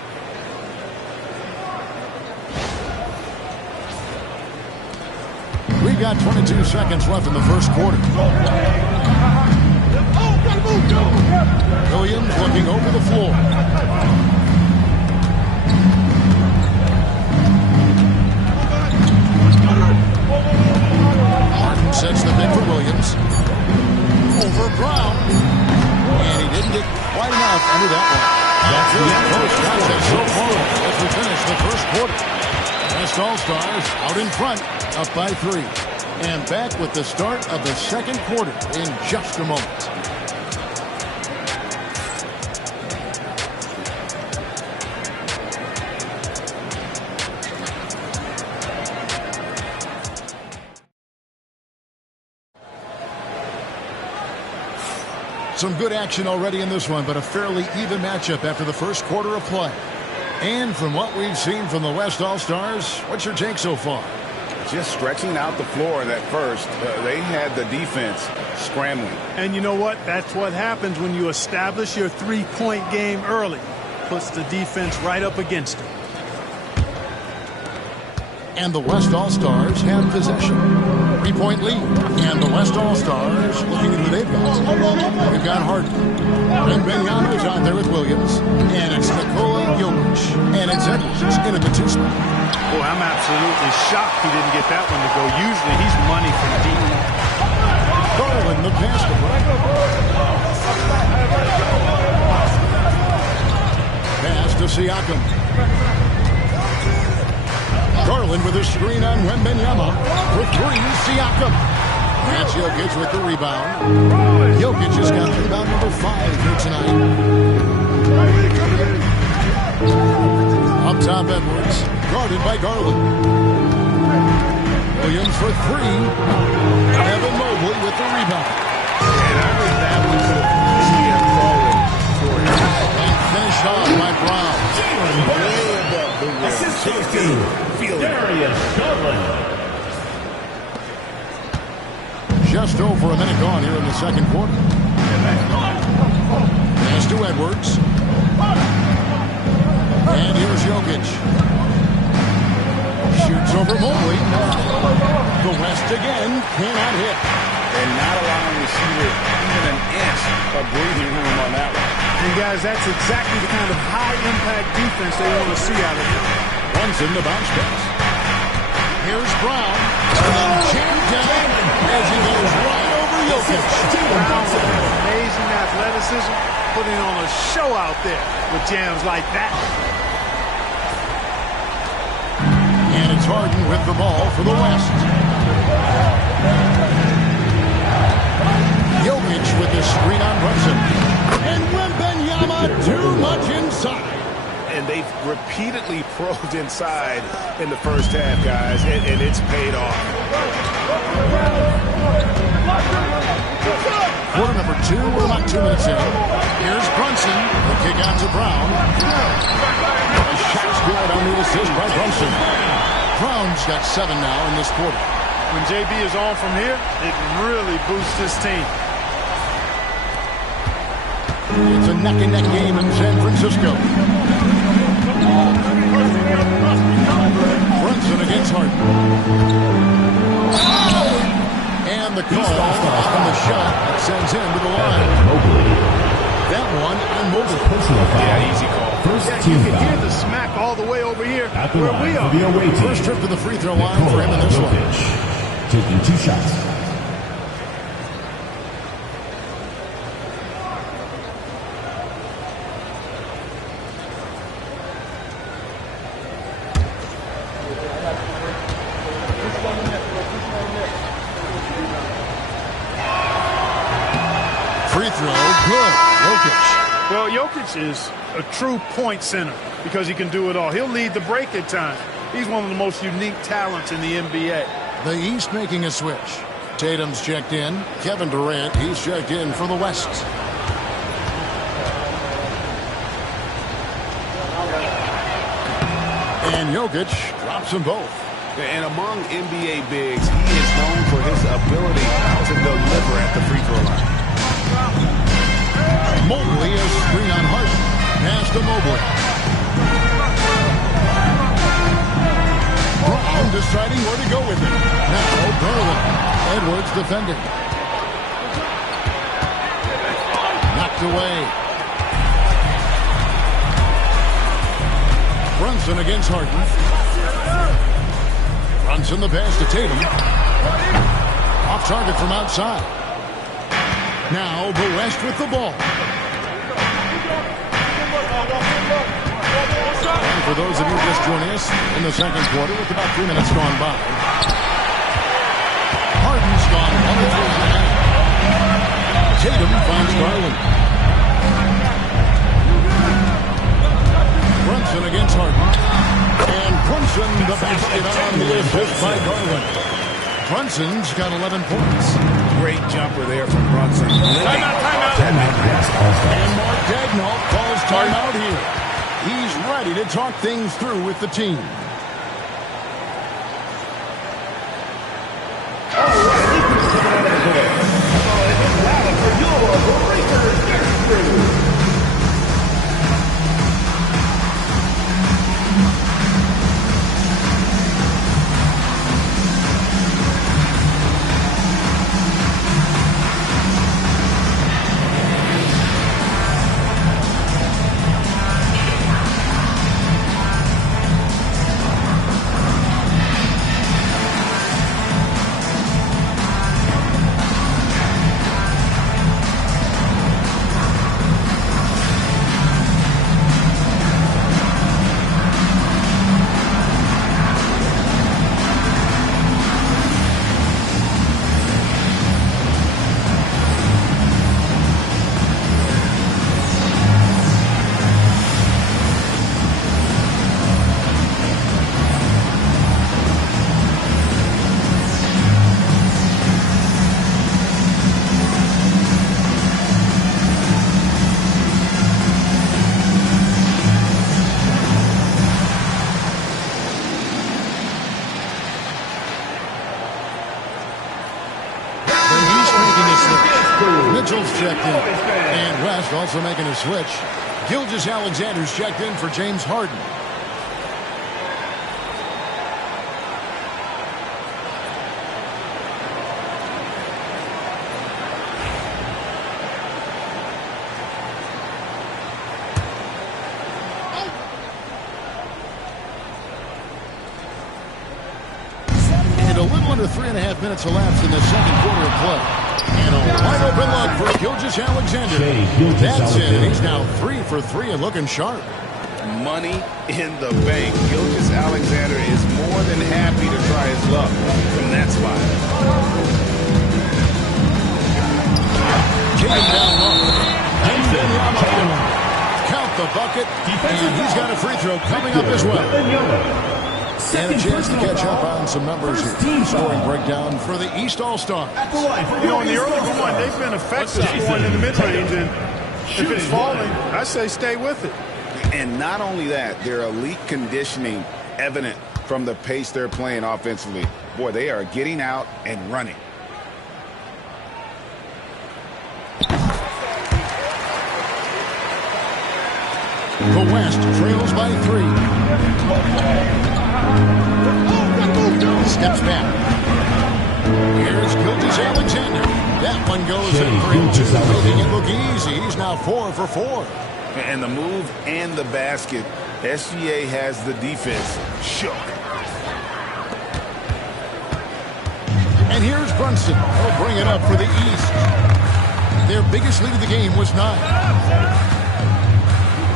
We've got 22 seconds left in the first quarter. Williams looking over the floor. Harden sets the pick for Williams. Over Brown. And he didn't get quite enough under that one. That's it. Close contest so far as we finish the first quarter. West All-Stars out in front, up by 3. And back with the start of the second quarter in just a moment. Some good action already in this one, but a fairly even matchup after the first quarter of play. And from what we've seen from the West All-Stars, what's your take so far? Just stretching out the floor at first. They had the defense scrambling. And you know what? That's what happens when you establish your three-point game early. Puts the defense right up against it. And the West All-Stars have possession. 3-point lead. And the West All-Stars looking at who they've got. They've got Harden. And Wembanyama's out there with Williams. And it's Nikola Jokic. And it's Edwards in at the 2 spot. Boy, I'm absolutely shocked he didn't get that one to go. Usually he's money from deep. Garland the basketball. Pass to Siakam. Garland with a screen on Wembanyama. For 3, Siakam. That's Jokic with the rebound. Jokic has got rebound number 5 here tonight. Up top, Edwards. Guarded by Garland. Williams for 3. Evan Mobley with the rebound. And I think that one could have easily fallen for him. And finished off by Brown. Way above the rim. Assist to Darius Garland. Just over a minute gone here in the second quarter. Pass to Edwards. And here's Jokic. Shoots over Mobley. The West again cannot hit. and not allowing the shooter even an inch of breathing room on that one. And guys, that's exactly the kind of high-impact defense they want to see out of him. Brunson the bounce pass. Here's Brown. And then jammed down as he goes right over Jokic. Brown with amazing athleticism, putting on a show out there with jams like that. And it's Harden with the ball for the West. Jokic with the screen on Brunson. And Wembanyama too much inside. And they've repeatedly probed inside in the first half, guys, and it's paid off. Quarter number 2, we're about 2 minutes in. Here's Brunson. The kick out to Brown. A shot's good on the assist by Brunson. Brown's got 7 now in this quarter. When JB is on from here, it really boosts his team. It's a neck-and-neck game in San Francisco. Brunson against Harden. And the call on the shot that sends him to the line. That one on Mobley. Yeah, easy call. You can hear the smack all the way over here where we are. First trip to the free throw line for him in this one. Taking 2 shots. Free throw, good. Jokic. Well, Jokic is a true point center because he can do it all. He'll lead the break at times. He's one of the most unique talents in the NBA. The East making a switch. Tatum's checked in. Kevin Durant, he's checked in for the West. And Jokic drops them both. And among NBA bigs, he is known for his ability to deliver at the free throw line. Mobley is screen on Harden. Pass to Mobley. Brown deciding where to go with it. Now Garland. Edwards defending. Knocked away. Brunson against Harden. Brunson the pass to Tatum. Off target from outside. Now the West with the ball. And for those of you just joining us in the second quarter with about 3 minutes gone by. Harden's gone 1 of 3 and a half. Tatum finds Garland. Brunson against Harden. And Brunson the basket on the assist by Garland. Brunson's got 11 points. Great jumper there from Brunson. Timeout. And Mark Daigneault calls timeout here. He's ready to talk things through with the team. Mitchell's checked in. And West also making a switch. Gilgeous-Alexander's checked in for James Harden. under 3.5 minutes elapsed in the second quarter of play. And a wide open look for Gilgeous-Alexander. That's it. He's now 3 for 3 and looking sharp. Money in the bank. Gilgeous-Alexander is more than happy to try his luck from that spot. Taken down low. Count the bucket, and he's got a free throw coming up as well. And a chance to catch up on some numbers here. Scoring breakdown for the East All-Stars. You know, in the early going, they've been effective scoring in the mid-range, and if it's falling, I say stay with it. And not only that, their elite conditioning evident from the pace they're playing offensively. Boy, they are getting out and running. The West trails by 3. Steps back. Here's Gilgeous-Alexander. That one goes in for him, too. Making it look easy. He's now 4 for 4. And the move and the basket, SGA has the defense shook. And here's Brunson. He'll bring it up for the East. Their biggest lead of the game was 9.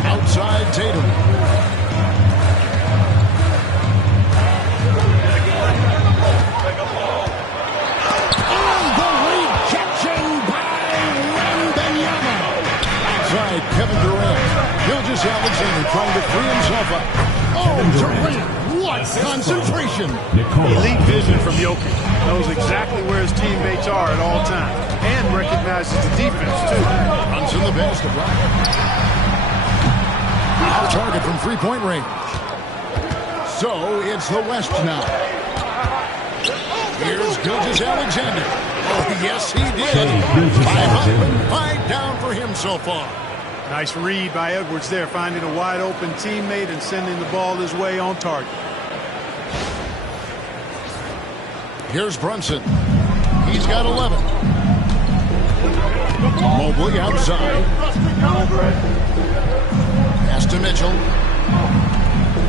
Outside Tatum. The rejection by Wembanyama. Outside Kevin Durant. Gilgeous-Alexander trying to free himself up. Oh, Durant. What concentration. Elite vision from Jokic. Knows exactly where his teammates are at all times. And recognizes the defense, too. Runs in the basket. Off target from three-point range. So it's the West now. Here's Gilgeous-Alexander. Oh, yes, he did. 5 up and 5 down for him so far. Nice read by Edwards there, finding a wide-open teammate and sending the ball his way on target. Here's Brunson. He's got 11. Mobley outside. Pass to Mitchell.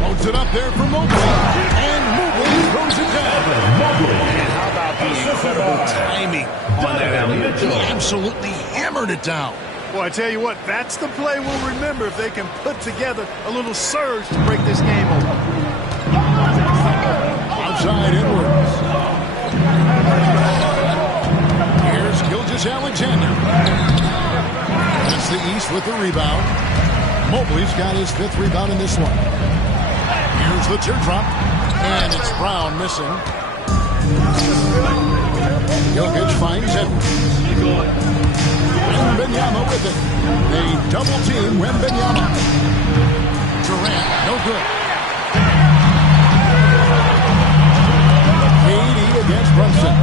Loads it up there for Mobley. And Mobley throws it down. And how about the incredible timing on that alley? He absolutely hammered it down. Well, I tell you what, that's the play we'll remember if they can put together a little surge to break this game open. Outside Edwards. Here's Gilgeous-Alexander. That's the East with the rebound. Mobley's got his 5th rebound in this one. Here's the teardrop. And it's Brown missing. Jokic finds Edwards. Wembanyama with it. They double team Wembanyama. Durant, no good. KD against Brunson.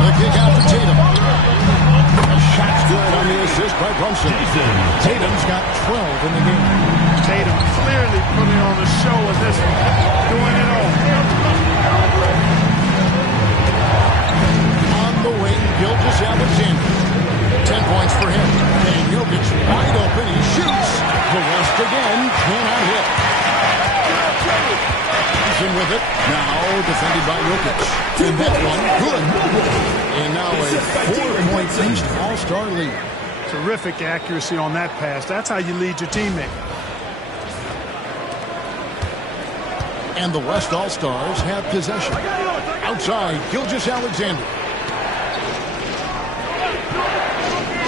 The kick out for Tatum. A shot's good on the assist by Brunson. Tatum's got 12 in the game. Tatum clearly putting on a show in this one. Doing it all. On the wing, Gilgeous-Alexander. 10 points for him. And Jokic wide open. He shoots. The West again cannot hit. He's in with it. Now defended by Jokic. And that one, good. And now a 4-point East All-Star lead. Terrific accuracy on that pass. That's how you lead your teammate. And the West All-Stars have possession. Outside, Gilgeous-Alexander.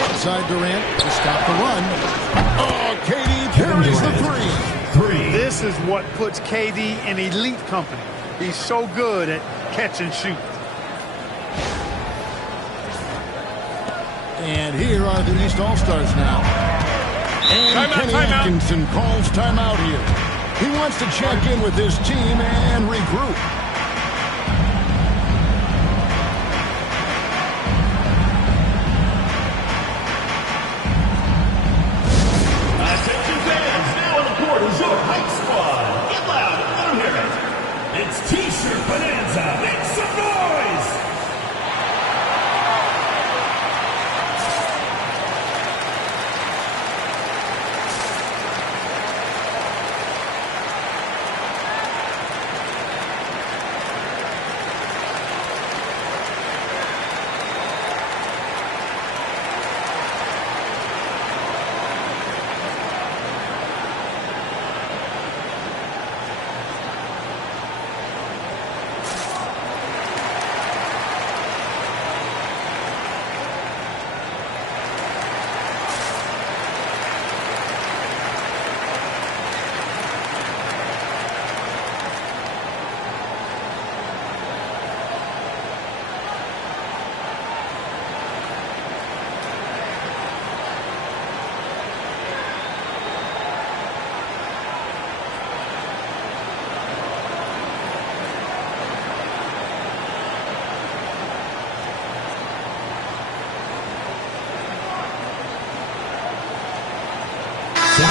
Outside Durant to stop the run. Oh, KD carries the 3. This is what puts KD in elite company. He's so good at catch and shoot. And here are the East All-Stars now. And Kenny Atkinson calls timeout here. He wants to check in with his team and regroup. Attention fans, now on the court is your hype squad. Get loud, let them hear it. It's T-shirt Bonanza. Make some noise!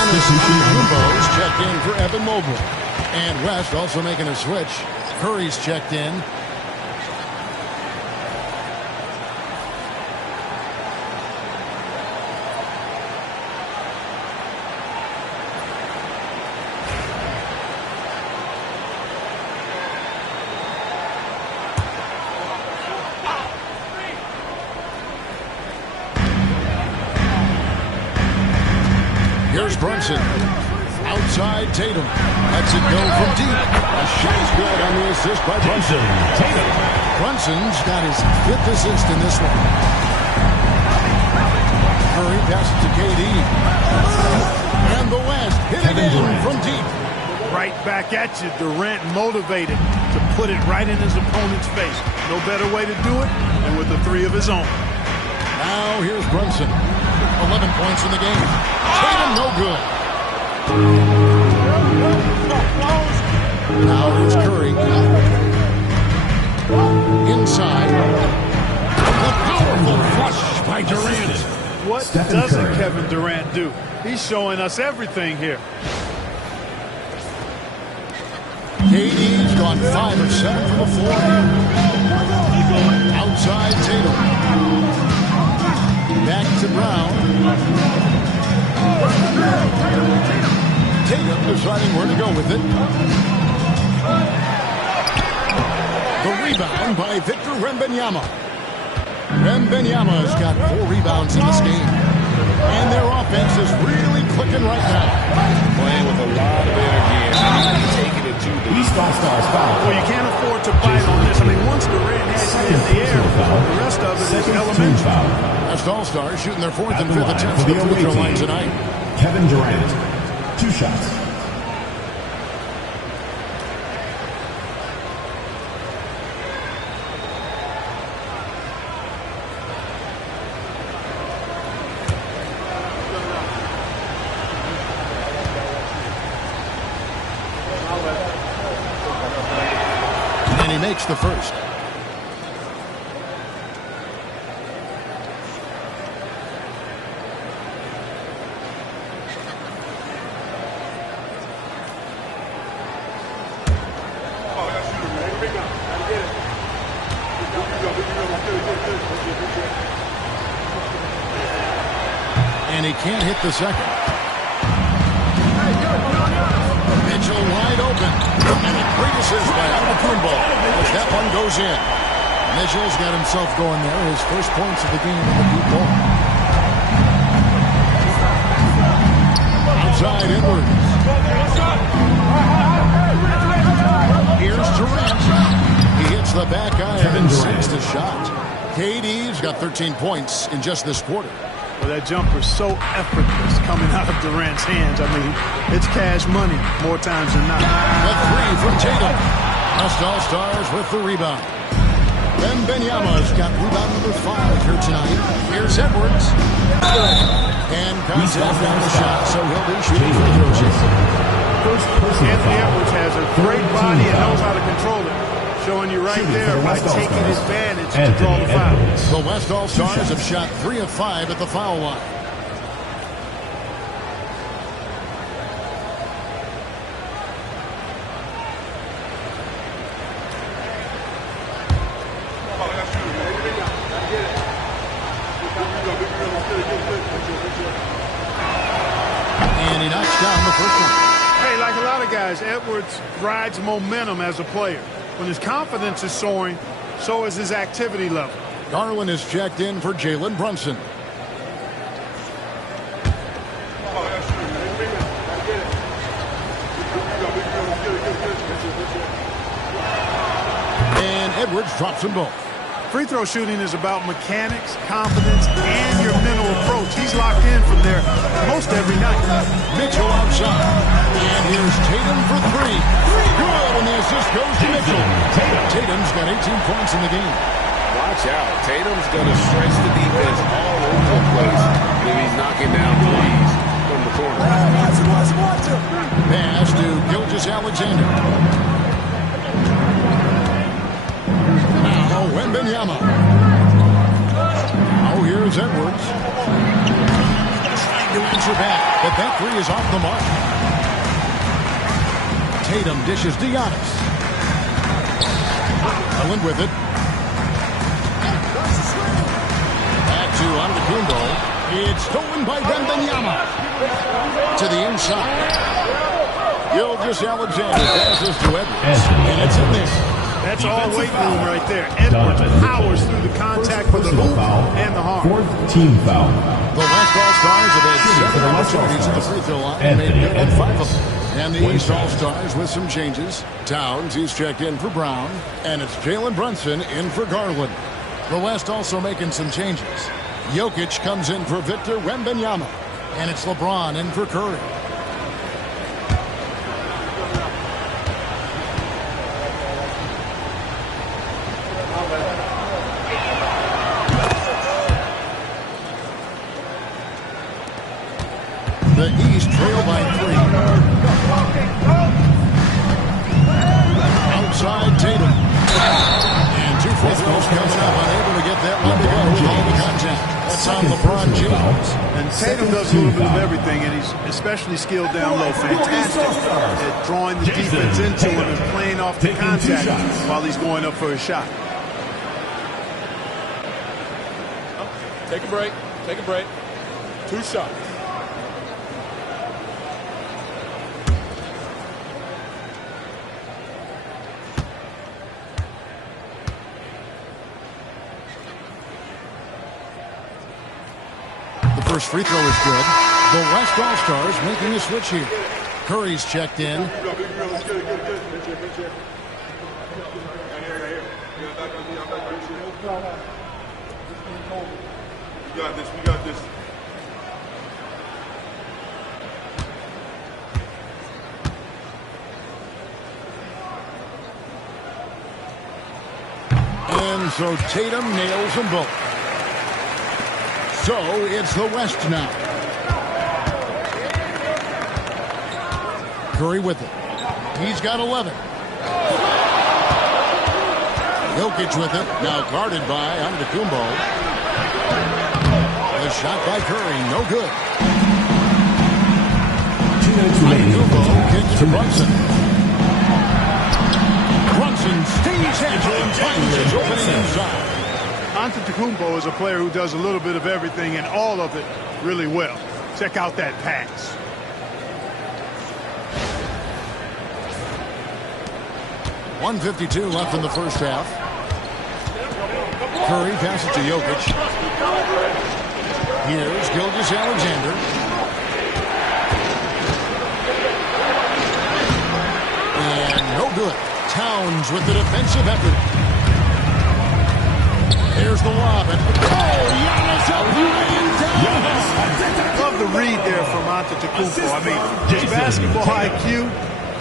Giannis Antetokounmpo's checked in for Evan Mobley. And West also making a switch. Curry's checked in. Here's Brunson. Outside Tatum. Lets it go from deep. A shot's good on the assist by Brunson. Tatum. Brunson's got his 5th assist in this one. Curry passes to KD. And the West hit it in from deep. Right back at you. Durant motivated to put it right in his opponent's face. No better way to do it than with a 3 of his own. Now here's Brunson. 11 points in the game. Tatum no good. Now here's Curry. Inside. The powerful flush by Durant. What doesn't Kevin Durant do? He's showing us everything here. KD's gone 5 of 7 from the floor. Outside Tatum. Back to Brown. Tatum deciding where to go with it. The rebound by Victor Wembanyama. Wembanyama's got 4 rebounds in this game. And their offense is really clicking right now. Playing with a lot of energy and taking it to the East All-Stars foul. Well, you can't afford to bite on this. I mean, once Durant has it in the air, the rest of it is elementary. West All-Stars shooting their 4th and At the 5th line attempts for at the the free throw away line team, tonight. Kevin Durant. 2 shots. And he makes the first. And he can't hit the second. Mitchell wide open. And a great assist by Antetokounmpo as that one goes in. Mitchell's got himself going there. His first points of the game in the deep ball. Outside Edwards. Here's Durant. He hits the back iron and sinks the shot. KD's got 13 points in just this quarter. Well, that jumper's so effortless coming out of Durant's hands. I mean, it's cash money more times than not. The 3 from Tatum. West All-Stars with the rebound. Wembanyama's got rebound number 5 here tonight. Here's Edwards. And contact on the shot, so he'll be shooting free throws here. Anthony Edwards has a great body and knows how to control it. Showing you right there by taking advantage to draw the foul. The West All-Stars have shot 3 of 5 at the foul line. And he knocks down the first one. Hey, like a lot of guys, Edwards rides momentum as a player. When his confidence is soaring, so is his activity level. Garland is checked in for Jalen Brunson. And Edwards drops them both. Free throw shooting is about mechanics, confidence, and your mental approach. He's locked in from there most every night. Mitchell outside. And here's Tatum for 3. Good, and the assist goes to Mitchell. Tatum's got 18 points in the game. Watch out. Tatum's going to stretch the defense all over the place if he's knocking down threes from the corner. Pass to Gilgeous-Alexander. Now Wembanyama. Now here's Edwards. Trying to answer her back, but that three is off the mark. Tatum dishes to Giannis. Garland with it. Back to Antetokounmpo. It's stolen by Wembanyama. To the inside. Gilgeous-Alexander passes to Edwards. And it's in there. That's all weight room right there. Edwards powers through the contact with the hoop and the harm. Fourth team foul. The West All-Stars have had 7 opportunities at the free throw line and made good on 5 of them. And the East All-Stars with some changes. Towns, he's checked in for Brown. And it's Jalen Brunson in for Garland. The West also making some changes. Jokic comes in for Victor Wembanyama. And it's LeBron in for Curry. The East trail by 3. Outside Tatum. And 2 free throws coming up. Unable to get that one to go with all the contact. That's on LeBron James. And Tatum does a little bit of everything, and he's especially skilled down low. Fantastic at drawing the defense into him and playing off the contact while he's going up for a shot. Take a break. Take a break. 2 shots. The first free throw is good. The West All-Stars making a switch here. Curry's checked in. You got this. We got this. And so Tatum nails them both. So it's the West now. Curry with it. He's got 11. Jokic with it. Now guarded by Antetokounmpo. A shot by Curry. No good. Antetokounmpo kicks to Brunson. Brunson stays in and finds his opening inside. Antetokounmpo is a player who does a little bit of everything and all of it really well. Check out that pass. .152 left in the first half. Curry passes to Jokic. Here's Gilgeous-Alexander. And no good. Towns with the defensive effort. There's the lob. And Giannis up Love the read there from Antetokounmpo. I mean, his basketball IQ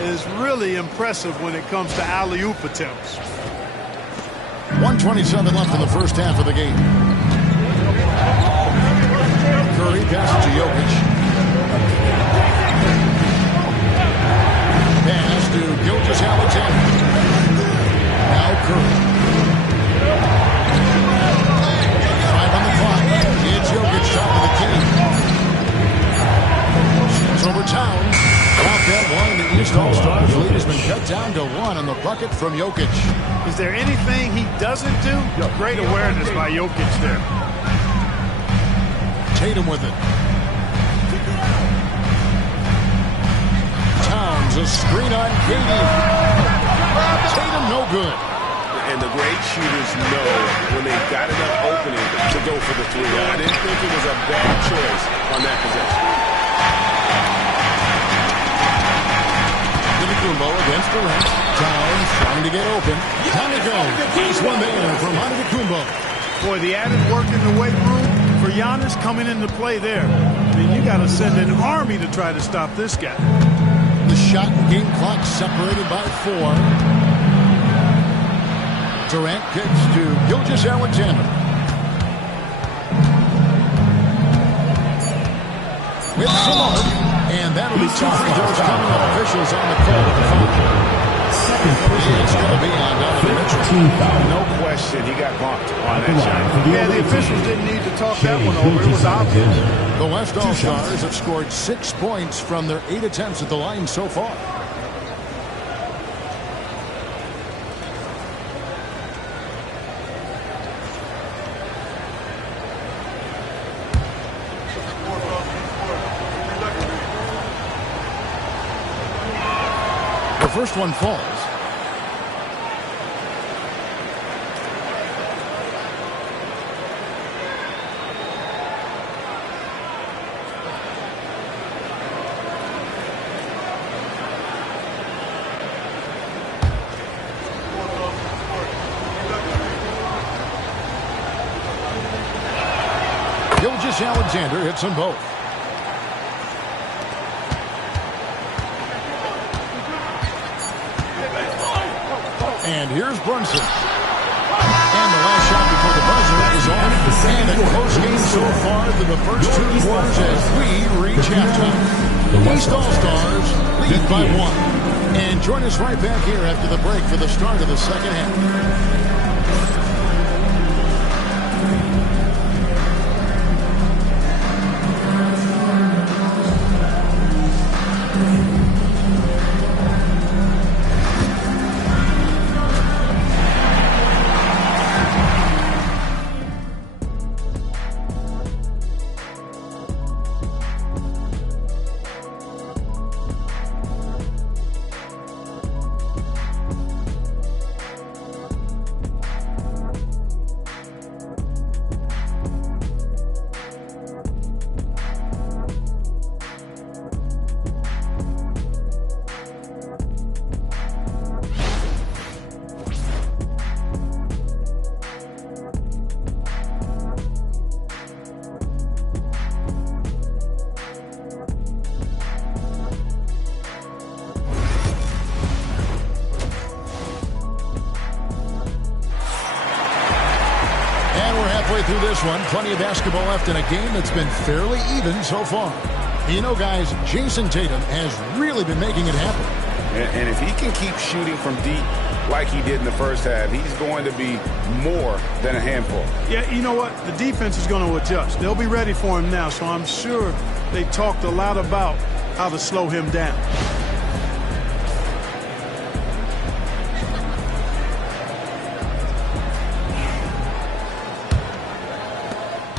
is really impressive when it comes to alley-oop attempts. 1:27 left in the first half of the game. Curry passes to Jokic. Pass to Gilgeous-Alexander. Now Curry. 5 on the clock. It's Jokic top of the key. Shoots over Towns. Dropped that one. The East All-Stars lead has been cut down to 1 on the bucket from Jokic. Is there anything he doesn't do? Great awareness by Jokic there. Tatum with it. Towns, a screen on Katie. Tatum no good. And the great shooters know when they've got enough opening to go for the 3. I didn't think it was a bad choice on that possession. Antetokounmpo against Durant. Towns trying to get open. Time to go. Nice one there from Antetokounmpo. Boy, the added work in the weight room for Giannis coming into play there. I mean, you got to send an army to try to stop this guy. The shot and game clock separated by 4. Durant kicks to Gilgeous-Alexander. With Simone. And that'll be 2 free throws coming up. Officials on the call. second personal It's going foul. to be on Donovan Mitchell. 15 foul. No question, he got bumped on At the that line shot. for the Yeah, the away officials team. didn't need to talk Shea that one over. It was obvious. Gilgeous-Alexander. The West All-Stars have scored 6 points from their 8 attempts at the line so far. The first one falls. Gilgeous-Alexander hits them both. And here's Brunson. And the last shot before the buzzer is on. And a close game so far through the first 2 quarters as we reach halftime. East All-Stars lead by 1. And join us right back here after the break for the start of the second half. Through this one, plenty of basketball left in a game that's been fairly even so far. You know, guys, Jason Tatum has really been making it happen. And if he can keep shooting from deep like he did in the first half, he's going to be more than a handful. Yeah, you know what? The defense is going to adjust. They'll be ready for him now, so I'm sure they talked a lot about how to slow him down.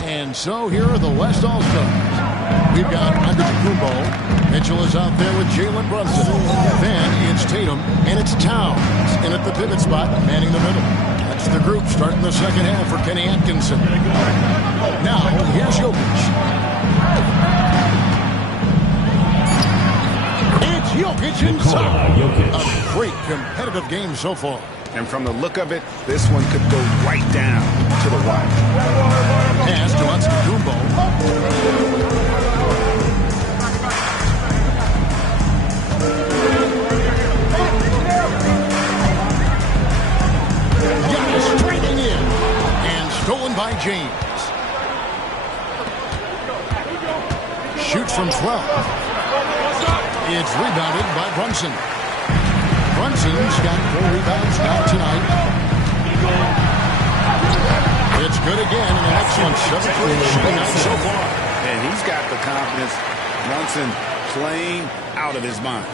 And so here are the West All-Stars. We've got Antetokounmpo. Mitchell is out there with Jalen Brunson. Then it's Tatum and it's Towns in at the pivot spot, manning the middle. That's the group starting the second half for Kenny Atkinson. Now here's Jokic. It's Jokic inside. A great competitive game so far. And from the look of it, this one could go right down to the wire. Pass to Antetokounmpo. Giannis straighting in. And stolen by James. Shoots from 12. It's rebounded by Brunson. Brunson's got 4 rebounds now tonight. It's good again, and an excellent 7-3 shooting night so far. And he's got the confidence. Brunson playing out of his mind.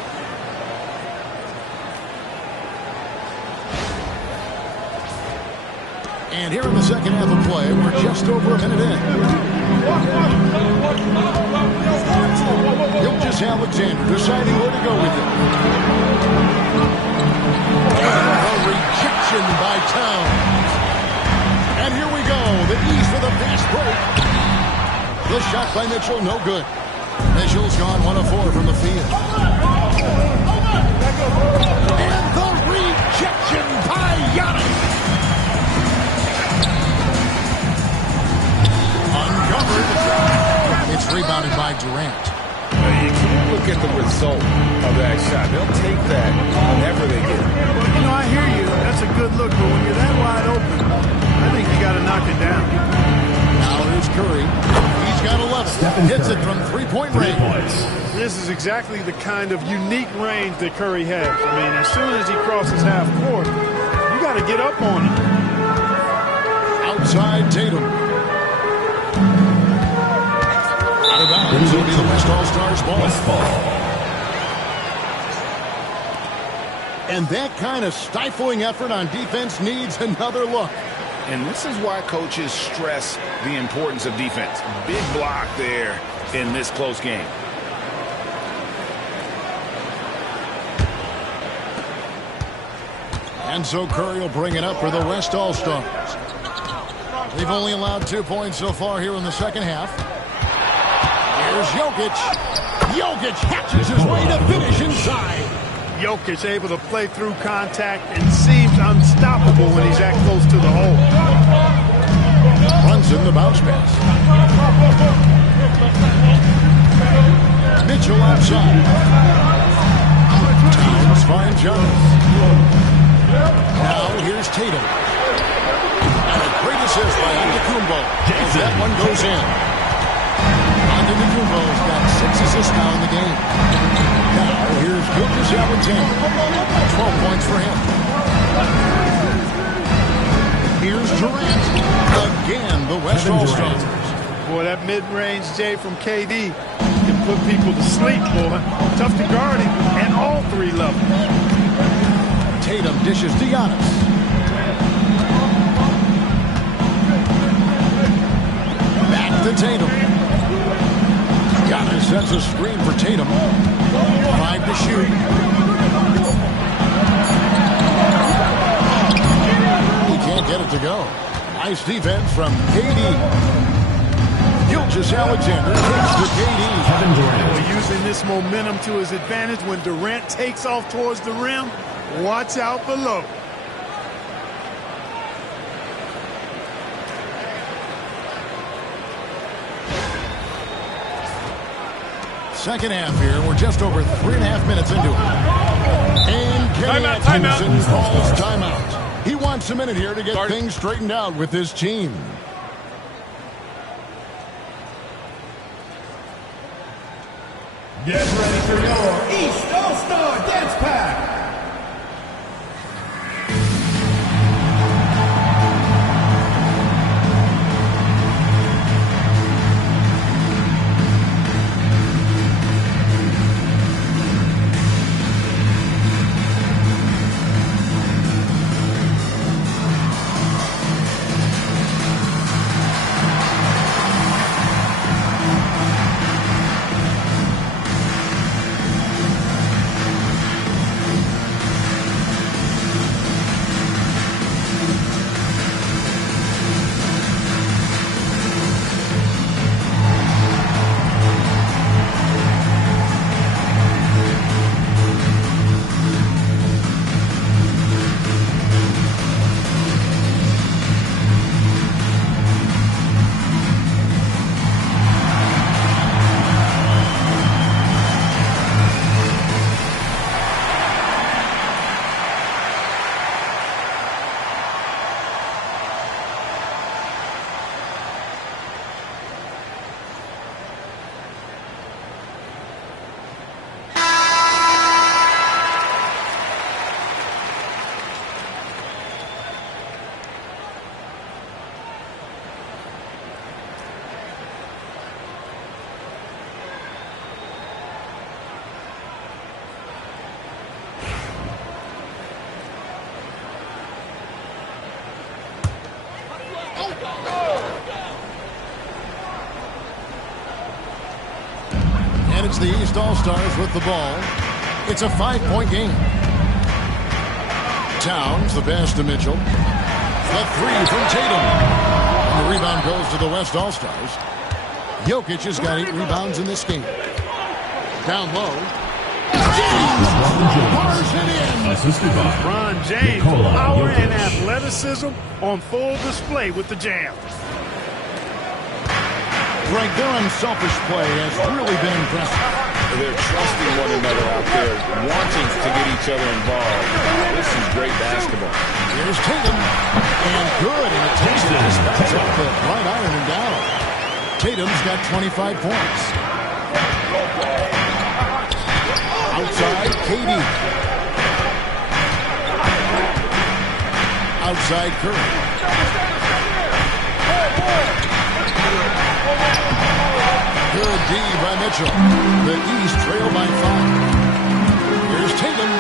And here in the second half of play, we're just over a minute in. Gilgeous-Alexander deciding where to go with it. A rejection by Towns. And here we go. The East with a fast break. The shot by Mitchell, no good. Mitchell's gone 1 of 4 from the field. And the rejection by Giannis. Uncovered. It's rebounded by Durant. You can't look at the result of that shot. They'll take that whenever they get it. You know, I hear you. That's a good look, but when you're that wide open, I think you got to knock it down. Now here's Curry. He's got 11. Hits it from 3-point range. This is exactly the kind of unique range that Curry has. I mean, as soon as he crosses half court, you got to get up on him. Outside Tatum. Out of bounds. It'll be the West All-Stars ball. And that kind of stifling effort on defense needs another look. And this is why coaches stress the importance of defense. Big block there in this close game. And so Curry will bring it up for the West All-Stars. They've only allowed 2 points so far here in the second half. Here's Jokic. Jokic hatches his way to finish inside. Jokic able to play through contact and seems unstoppable when he's that close to the hole. Runs in the bounce pass. Mitchell outside. Towns finds Giannis. Now here's Tatum. And a great assist by Antetokounmpo. As that one goes in. Antetokounmpo's got 6 assists now in the game. Now here's Gilgeous-Alexander. 12 points for him. Here's Durant. Again, the West All-Stars. Boy, that mid-range J from KD can put people to sleep, boy. Tough to guard him at all 3 levels. Tatum dishes to Giannis. Back to Tatum. Giannis sets a screen for Tatum. 5 to shoot. He can't get it to go. Nice defense from KD. Gilgeous-Alexander takes to KD. We're using this momentum to his advantage when Durant takes off towards the rim. Watch out below. Second half here. We're just over 3.5 minutes into it. And Kenny Atkinson calls timeout. He wants a minute here to get things straightened out with his team. Get ready for your East All-Star Dance Pack. And it's the East All-Stars with the ball. It's a 5-point game. Towns, the pass to Mitchell. The 3 from Tatum. And the rebound goes to the West All-Stars. Jokic has got 8 rebounds in this game. Down low. James bars it in. Assisted by LeBron James, Nikola power Jokic. and athleticism on full display with the jam. Greg, their unselfish play has really been impressive. They're trusting one another out there, wanting to get each other involved. This is great basketball. Here's Tatum. And good. And it takes it. That's off the right iron and down. Tatum's got 25 points. Outside, KD. Outside, Curry. Good D by Mitchell. The East trail by 5. Here's Tatum.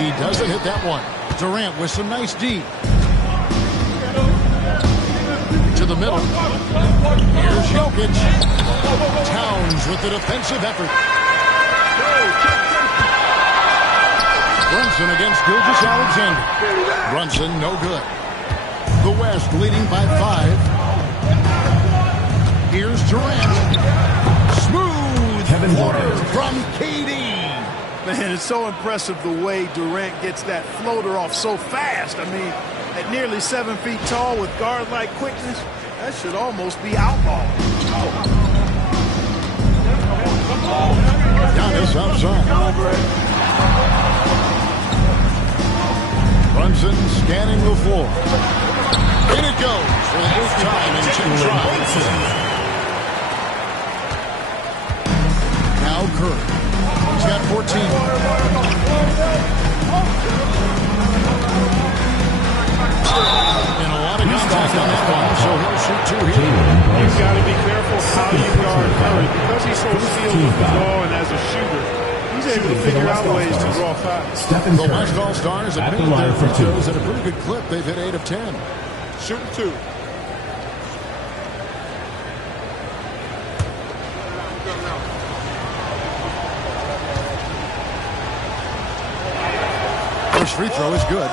He doesn't hit that one. Durant with some nice D. To the middle. Here's Jokic. Towns with the defensive effort. Brunson against Gilgeous-Alexander. Brunson no good. The West leading by 5. Here's Durant. Smooth floater from KD. Man, it's so impressive the way Durant gets that floater off so fast. I mean, at nearly 7 feet tall with guard-like quickness, that should almost be outlawed. Giannis outside. Brunson scanning the floor. In it goes for the 8th time in 2 tries. Now Curry. He's got 14. And a lot of contact on that one, so he'll shoot 2 here. You've got to be careful how you guard Curry because he's so skilled with the ball and as a shooter. He's able to figure out ways to draw fouls. The West All-Stars have made their free throws at a pretty good clip. They've hit 8 of 10. Shooting 2. First free throw is good.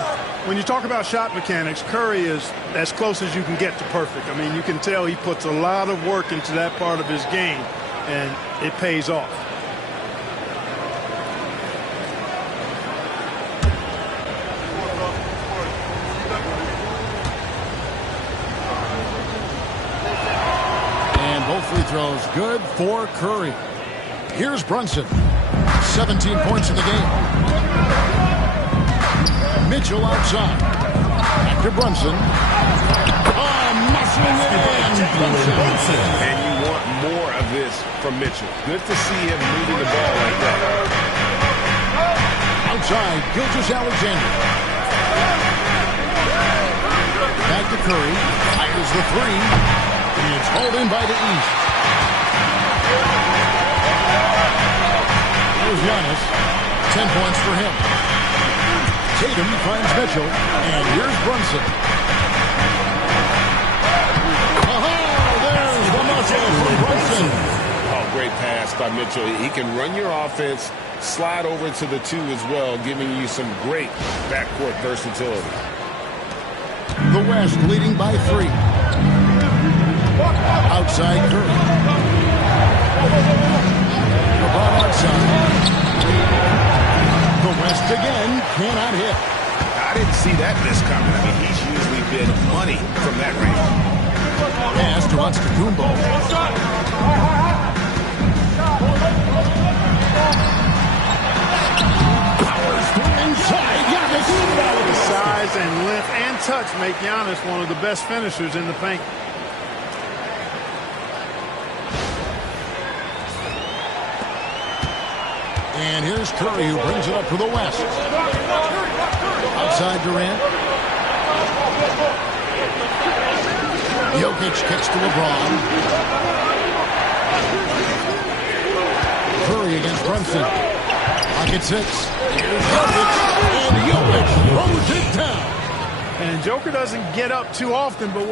When you talk about shot mechanics, Curry is as close as you can get to perfect. I mean, you can tell he puts a lot of work into that part of his game, and it pays off. And both free throws good for Curry. Here's Brunson. 17 points in the game. Mitchell outside. Back to Brunson. Oh, muscling it in. Brunson. And you want more of this from Mitchell. Good to see him moving the ball like that. Outside, Gilgeous-Alexander. Back to Curry. Fires the 3. And it's hauled in by the East. Here's Giannis. 10 points for him. Tatum finds Mitchell, and here's Brunson. There's the muscle from Brunson. Oh, great pass by Mitchell. He can run your offense, slide over to the 2 as well, giving you some great backcourt versatility. The West leading by 3. Outside Curry. LeBron outside. The West again cannot hit. I didn't see that miss coming. I mean, he's usually been money from that range. Pass to Antetokounmpo. Powers through inside. Giannis. Size and length and touch make Giannis one of the best finishers in the paint. And here's Curry, who brings it up for the West. Outside Durant. Jokic kicks to LeBron. Curry against Brunson. Pocket 6. Here's Jokic. And Jokic throws it down. And Joker doesn't get up too often, but when